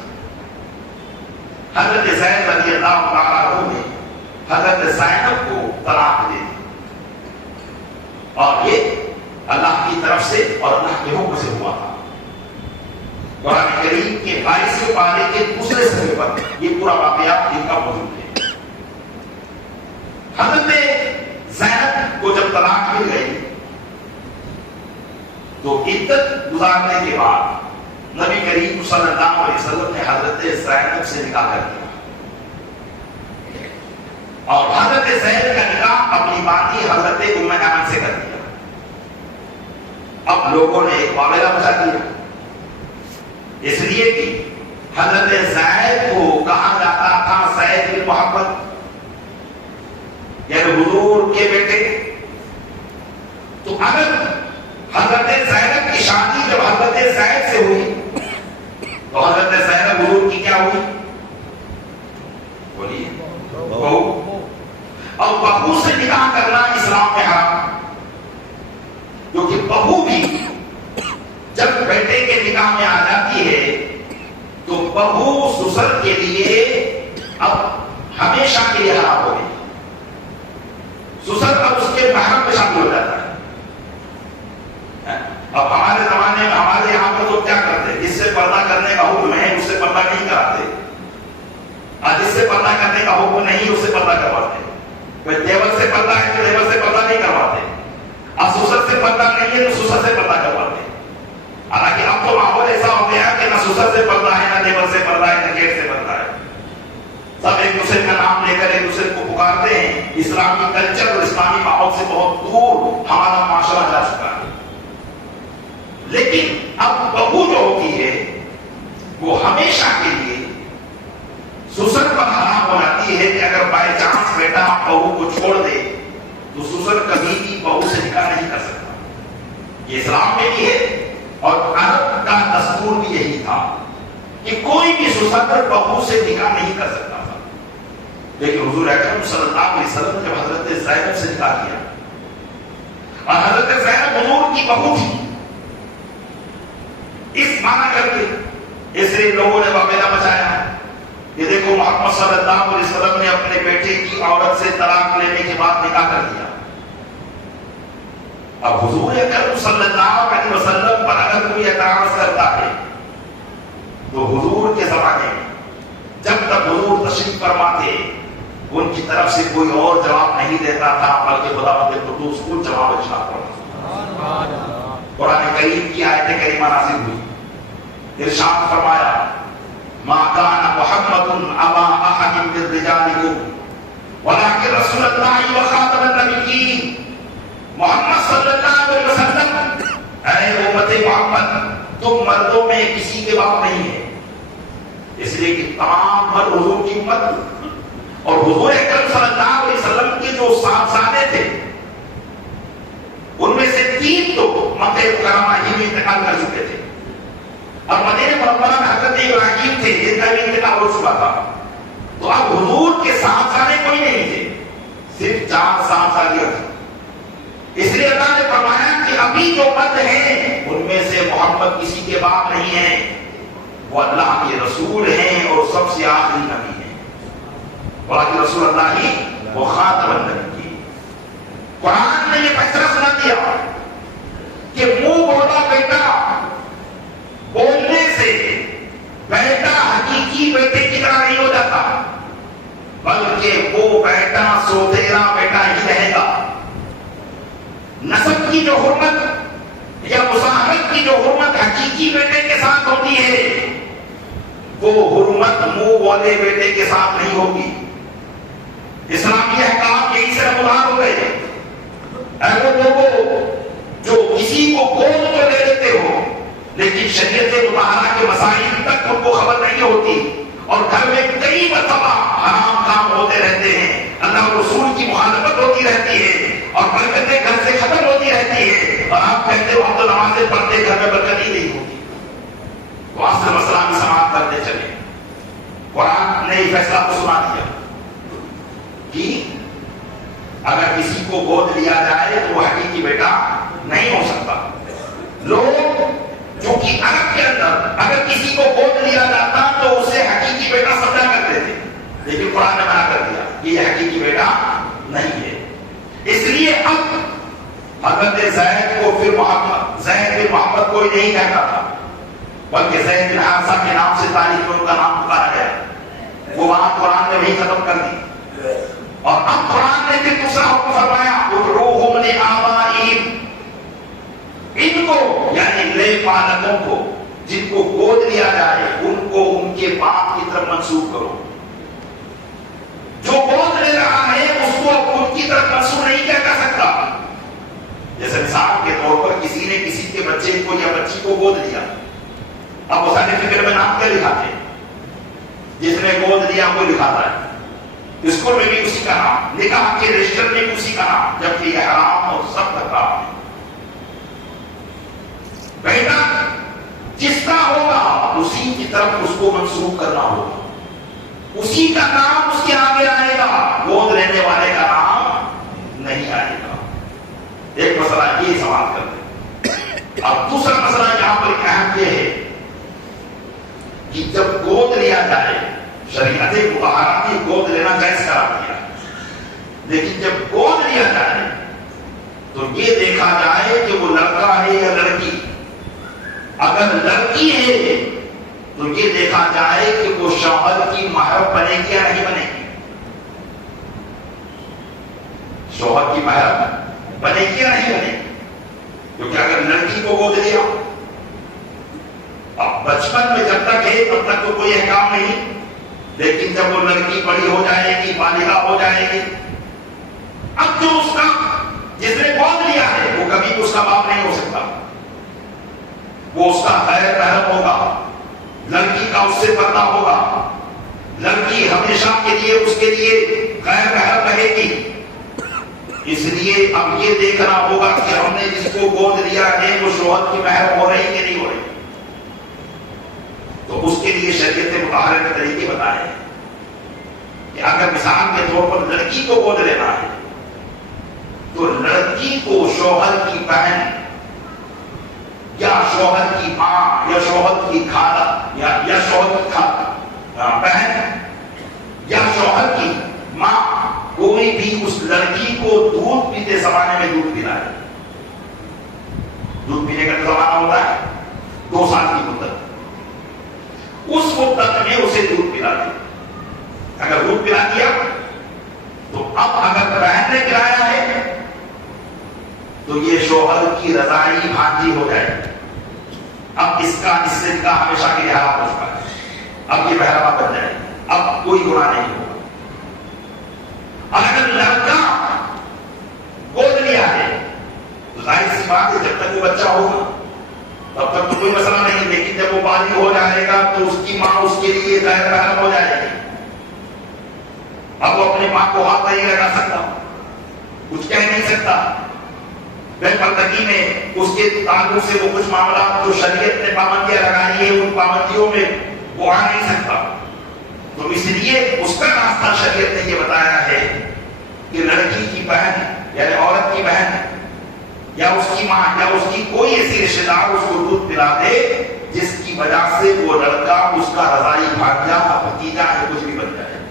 حضرت زید رضی اللہ عنہ نے حضرت زینب کو طلاق دے دی اور یہ اللہ کی طرف سے اور اللہ کے حکم سے ہوا تھا. قرآن کریم کے 22 پارے کے دوسرے صفحے پر یہ پورا واقعہ ان کا موجود ہے. حضرت زینب کو جب طلاق مل گئی تو عدت گزارنے کے بعد نبی کریم صلی اللہ علیہ وسلم نے حضرت زینب سے نکاح کر دیا اور حضرت زینب کا نکاح اپنی باندھی حضرت ام ایمن سے کر دیا. اب لوگوں نے ایک معاملہ مچا دیا اس لیے کہ حضرت زید کو کہا جاتا تھا زید بن محمد یعنی حضور کے بیٹے. تو اگر حضرت زینب کی شادی جب حضرت زید سے ہوئی تو حضرت زینب حضور کی کیا ہوئی؟ بولیے بہو. اور بہو سے نکاح کرنا اسلام میں حرام کیونکہ بہو بھی جب بیٹے کے نکاح میں آ جاتی ہے تو بہو سسر کے لیے اب ہمیشہ کے لیے حرام ہو گئی. سسر اب اس کے محرم میں شامل ہو جاتا ہے. اب ہمارے زمانے میں ہمارے یہاں پر لوگ کیا کرتے ہیں؟ جس سے پردہ کرنے کا حکم ہے اس سے پردہ نہیں کراتے اور جس سے پردہ کرنے کا حکم نہیں اس سے پردہ کرواتے. کوئی دیور سے پردہ ہے تو دیور سے پردہ نہیں کرواتے اور سسر سے پردہ نہیں ہے تو سسر سے پردہ کرواتے. حالانکہ اب تو ماحول ایسا ہو گیا کہ نہ سسر سے پردہ ہے نہ دیور سے پردہ ہے نہ گیٹ سے پردہ ہے. سب ایک دوسرے کا نام لے کر ایک دوسرے کو پکارتے ہیں. اسلامی کلچر اور اسلامی ماحول سے بہت دور ہمارا معاشرہ جا چکا ہے. لیکن اب بہو جو ہوتی ہے وہ ہمیشہ کے لیے سسر پر حرام ہو جاتی ہے کہ اگر بائی چانس بیٹا بہو کو چھوڑ دے تو سسر کبھی بھی بہو سے نکاح نہیں کر سکتا. یہ اسلام میں بھی ہے اور عرب کا دستور بھی یہی تھا کہ کوئی بھی سسر بہو سے نکاح نہیں کر سکتا تھا. لیکن حضور اکرم صلی اللہ علیہ وسلم جب حضرت زینب سے نکاح کیا اور حضرت زینب حضور کی بہو تھی اس معنی کر کے اس لیے لوگوں نے واقعہ مچایا کہ دیکھو محمد صلی اللہ علیہ وسلم نے اپنے بیٹے کی عورت سے طلاق لینے کے بعد نکاح کر دیا. اب حضور اکرم صلی اللہ علیہ وسلم پر اگر کوئی اعتراض کرتا ہے تو حضور کے زمانے میں جب تک حضور تشریف فرما تھے ان کی طرف سے کوئی اور جواب نہیں دیتا تھا بلکہ خداوند قدوس کو جواب ارشاد فرماتا. قرآن کریم کی آیت کریمہ نازل ہوئی، ارشاد فرمایا ما كان محمد ابا احد من رجالكم ولكن رسول الله وخاتم النبيين. محمد صلی اللہ علیہ وسلم اے امت محمد تم مردوں میں کسی کے باپ نہیں ہے، اس لیے کہ تمام مرد حضور کی امت اور حضور اکرم صلی اللہ علیہ وسلم کے جو صاحبزادے تھے ان میں سے 3 تو مکہ مکرمہ ہی میں انتقال کر چکے تھے اور مدینہ منورہ میں حضرت ابراہیم تھے جن کا بھی انتقال ہو چکا تھا. تو اب حضور کے صاحبزادے کوئی نہیں تھے، صرف 4 صاحبزادیاں تھیں. اس لیے اللہ نے فرمایا کہ ابھی جو مرد ہیں ان میں سے محمد کسی کے باپ نہیں ہیں، وہ اللہ کے رسول ہیں اور سب سے آخری نبی ہیں. ولیکن رسول اللہ ہی وہ خاتم النبی. قرآن نے یہ فیصلہ سنا دیا کہ منہ بولا بیٹا بولنے سے بیٹا حقیقی بیٹے کی طرح نہیں ہو جاتا بلکہ وہ بیٹا سوتیرا بیٹا ہی رہے گا. نسب کی جو حرمت یا مساہرت کی جو حرمت حقیقی بیٹے کے ساتھ ہوتی ہے وہ حرمت منہ بولے بیٹے کے ساتھ نہیں ہوگی. اسلامی احکام یہی سے نمودار ہو گئے. اے وہ لوگوں جو کسی کو گود تو لے لیتے ہو لیکن شریعت مطہرہ کے مسائل تک ان کو خبر نہیں ہوتی اور گھر میں کئی مرتبہ حرام کام ہوتے رہتے ہیں، اللہ اور رسول کی مخالفت ہوتی رہتی ہے اور برکتیں گھر سے ختم ہوتی رہتی ہے اور آپ کہتے ہو ہم تو نمازیں پڑھتے گھر میں برکت ہی نہیں ہوتی. تو اصل مسئلہ بھی سماعت کرتے چلے. قرآن نے یہ فیصلہ کو سنا دیا کہ اگر کسی کو گود لیا جائے تو وہ حقیقی بیٹا نہیں ہو سکتا. لوگ جو کہ عرب کے اندر اگر کسی کو گود لیا جاتا تو اسے حقیقی بیٹا سمجھا کرتے تھے، لیکن قرآن نے منع کر دیا کہ یہ حقیقی بیٹا نہیں ہے. اس لیے اب حضرت زید کو پھر زید بن محمد کوئی نہیں کہتا تھا بلکہ زید بن حارثہ کے نام سے تاریخ میں ان کا نام پکارا گیا. وہ بات قرآن نے وہی ختم کر دی اور اب قرآن نے پھر دوسرا حکم فرمایا ادعوہم لآبائہم. ان کو یعنی لے پالکوں کو جن کو گود لیا جائے ان کو ان کے باپ کی طرف منسوب کرو. جو گود لے رہا ہے اس کو ان کی طرف منسوب نہیں کیا جا سکتا. جیسے مثال کے طور پر کسی نے کسی کے بچے کو یا بچی کو گود لیا، اب وہ سرٹیفکیٹ میں نام کیا لکھاتے ہیں؟ جس نے گود لیا وہ لکھاتا ہے. اسکول میں بھی اسی کا نام، نکاح کے رجسٹر میں بھی اسی کا نام، جبکہ یہ حرام اور سب کا کام ہے. بیٹا جس کا ہوگا اسی کی طرف اس کو منسوب کرنا ہوگا، اسی کا نام اس کے آگے آئے گا، گود لینے والے کا نام نہیں آئے گا. ایک مسئلہ یہ سوال کرتے ہیں. اب دوسرا مسئلہ یہاں پر اہم یہ ہے کہ جب گود لیا جائے شریعت مطہرہ نے گود لینا جائز قرار دیا، لیکن جب گود لیا جائے تو یہ دیکھا جائے کہ وہ لڑکا ہے یا لڑکی. اگر لڑکی ہے تو یہ دیکھا جائے کہ وہ شوہر کی محرم بنے گی یا نہیں بنے گی. شوہر کی محرم بنے گی یا نہیں بنے گی؟ کیونکہ اگر لڑکی کو گود لیا اب بچپن میں جب تک ہے تب تک تو کوئی احکام نہیں، لیکن جب وہ لڑکی بڑی ہو جائے گی، بالغہ ہو جائے گی، اب جو اس کا جس نے گود لیا ہے وہ کبھی بھی اس کا باپ نہیں ہو سکتا. وہ اس کا غیر محرم ہوگا، لڑکی کا اس سے پردہ ہوگا. لڑکی ہمیشہ کے لیے اس کے لیے غیر محرم رہے گی. اس لیے اب یہ دیکھنا ہوگا کہ ہم نے جس کو گود لیا ہے وہ شوہر کی محرم ہو رہی کہ نہیں ہو رہی. تو اس کے لیے شریعت مطہرہ کے طریقے بتائے ہیں کہ اگر مثال کے طور پر لڑکی کو گود لینا ہے تو لڑکی کو شوہر کی بہن یا شوہر کی ماں یا شوہر کی خالہ یا شوہر کی بہن یا شوہر کی ماں کوئی بھی اس لڑکی کو دودھ پیتے زمانے میں دودھ پلائے. دودھ پینے کا زمانہ ہوتا ہے 2 سال کی مدت. اس مدت میں اسے دودھ پلا دے. اگر دودھ پلا دیا تو اب اگر بہن نے پلایا ہے تو یہ شوہر کی رضائی بھانجی ہو جائے. اب اس سے نکاح ہمیشہ کے لیے حرام ہو چکا ہے. اب یہ بہرما بن جائے. اب کوئی گناہ نہیں ہوگا. اگر لڑکا گود لیا ہے تو ظاہر سی بات ہے جب تک وہ بچہ ہوگا تب تک تو کوئی مسئلہ نہیں. لیکن جب وہ بالغ ہو جائے گا تو اس کی ماں اس کے لیے غیر محرم ہو جائے گی. اب وہ اپنی ماں کو ہاتھ نہیں لگا سکتا, کچھ کہہ نہیں سکتا. بے پردگی میں اس کے تعلق سے وہ کچھ معاملات جو شریعت نے پابندیاں لگائی ہیں ان پابندیوں میں وہ آ نہیں سکتا. تو اس لیے اس کا راستہ شریعت نے یہ بتایا ہے کہ لڑکی کی بہن یعنی عورت کی بہن یا اس کی ماں یا اس کی کوئی ایسی رشتے دار اس کو دودھ پلا دے جس کی وجہ سے وہ لڑکا اس کا رضائی بھانجا بھتیجا یا کچھ بھی بن جائے.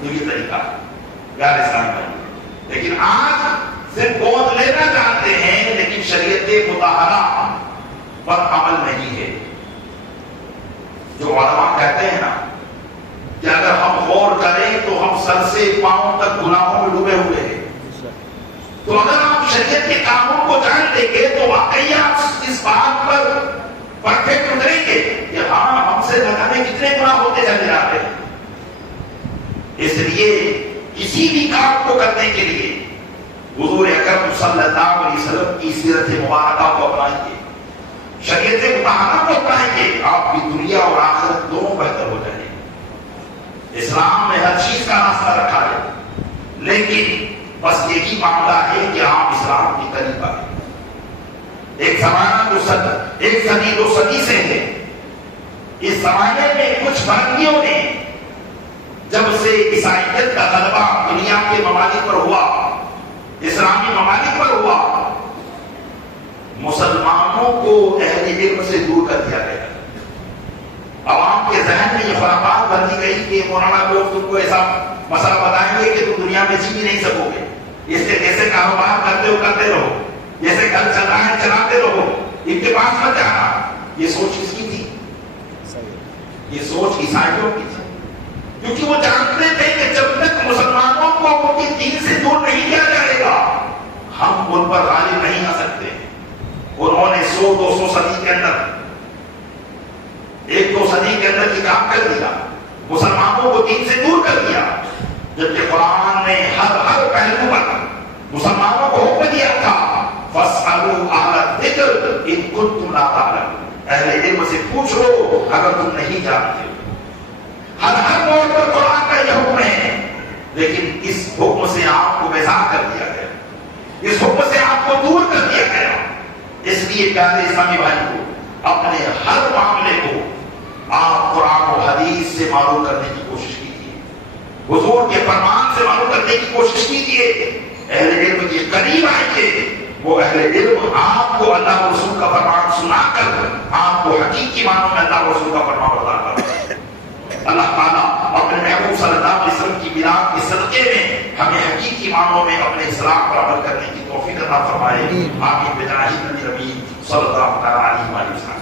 تو یہ طریقہ پیار اسلام کا. لیکن آج صرف گود لینا چاہتے ہیں لیکن شریعت مطہرہ پر عمل نہیں ہے. جو علماء کہتے ہیں نا کہ اگر ہم غور کریں تو ہم سر سے پاؤں تک گناہوں میں ڈوبے ہوئے ہیں. تو اگر آپ شریعت کے قانون کو جان لیں گے تو واقعی آپ اس بات پر پرفیکٹ اتریں گے کہ ہاں ہم سے نہ جانے کتنے گناہ ہوتے چلے جاتے ہیں. اس لیے کسی بھی کام کو کرنے کے لیے حضور اکرم صلی اللہ علیہ وسلم کی سیرت مبارکہ کو اپنائیے, شریعت مطہرہ کو اپنائیے. آپ کی دنیا اور آخرت دونوں بہتر ہو جائیں. اسلام نے ہر چیز کا راستہ رکھا ہے لیکن بس یہی معاملہ ہے کہ آپ اسلام کے قریب آئے. ایک زمانہ جو ایک صدی 2 صدی سے ہے, اس زمانے میں کچھ فرنگیوں نے جب سے عیسائیت کا غلبہ دنیا کے ممالک پر ہوا, اسلامی ممالک پر ہوا, مسلمانوں کو اہل علم سے دور کر دیا گیا. عوام کے ذہن میں یہ خرافات بندی گئی کہ مولانا لوگ تم کو ایسا مسئلہ بتائیں گے کہ تم دنیا میں جی بھی نہیں سکو گے. اس سے جیسے کاروبار کرتے ہو کرتے رہو, جیسے گھر چل رہا ہے چلاتے رہو, ان کے پاس مت جانا. یہ سوچ کس کی تھی؟ یہ سوچ عیسائیوں کی تھی. کیونکہ وہ جانتے تھے کہ جب تک مسلمانوں کو ان کے دین سے دور نہیں کیا جائے گا ہم ان پر غالب نہیں آ سکتے. انہوں نے 100-200 صدی کے اندر 1-2 صدی کے اندر یہ کام کر دیا, مسلمانوں کو دین سے دور کر دیا. جبکہ قرآن نے ہر پہلو پر مسلمانوں کو حکم دیا تھا فاسألوا اہل الذکر ان کنتم لا تعلمون, اہل علم سے پوچھ لو اگر تم نہیں جانتے. ہر موڑ پر قرآن کا یہ حکم ہے لیکن اس حکم سے آپ کو بیزار کر دیا گیا, اس حکم سے آپ کو دور کر دیا گیا. اس لیے پیارے اسلامی بھائی کو اپنے ہر معاملے کو آپ قرآن و حدیث سے معلوم کرنے کی کوشش کیجیے, حضور کے فرمان سے معلوم کرنے کی کوشش کیجیے. اہل علم کے قریب آئیے, وہ اہل علم آپ کو اللہ و رسول کا فرمان سنا کر آپ کو حقیقی معنوں میں اللہ و رسول کا فرمان بتا کر. اللہ تعالیٰ اپنے محبوب صلی اللہ علیہ وسلم کی میلاد کے صدقے میں ہمیں حقیقی معنوں میں اپنے اسلام پر عمل کرنے کی توفیق عطا فرمائے. آمین بجاہ نبی صلی اللہ علیہ وسلم.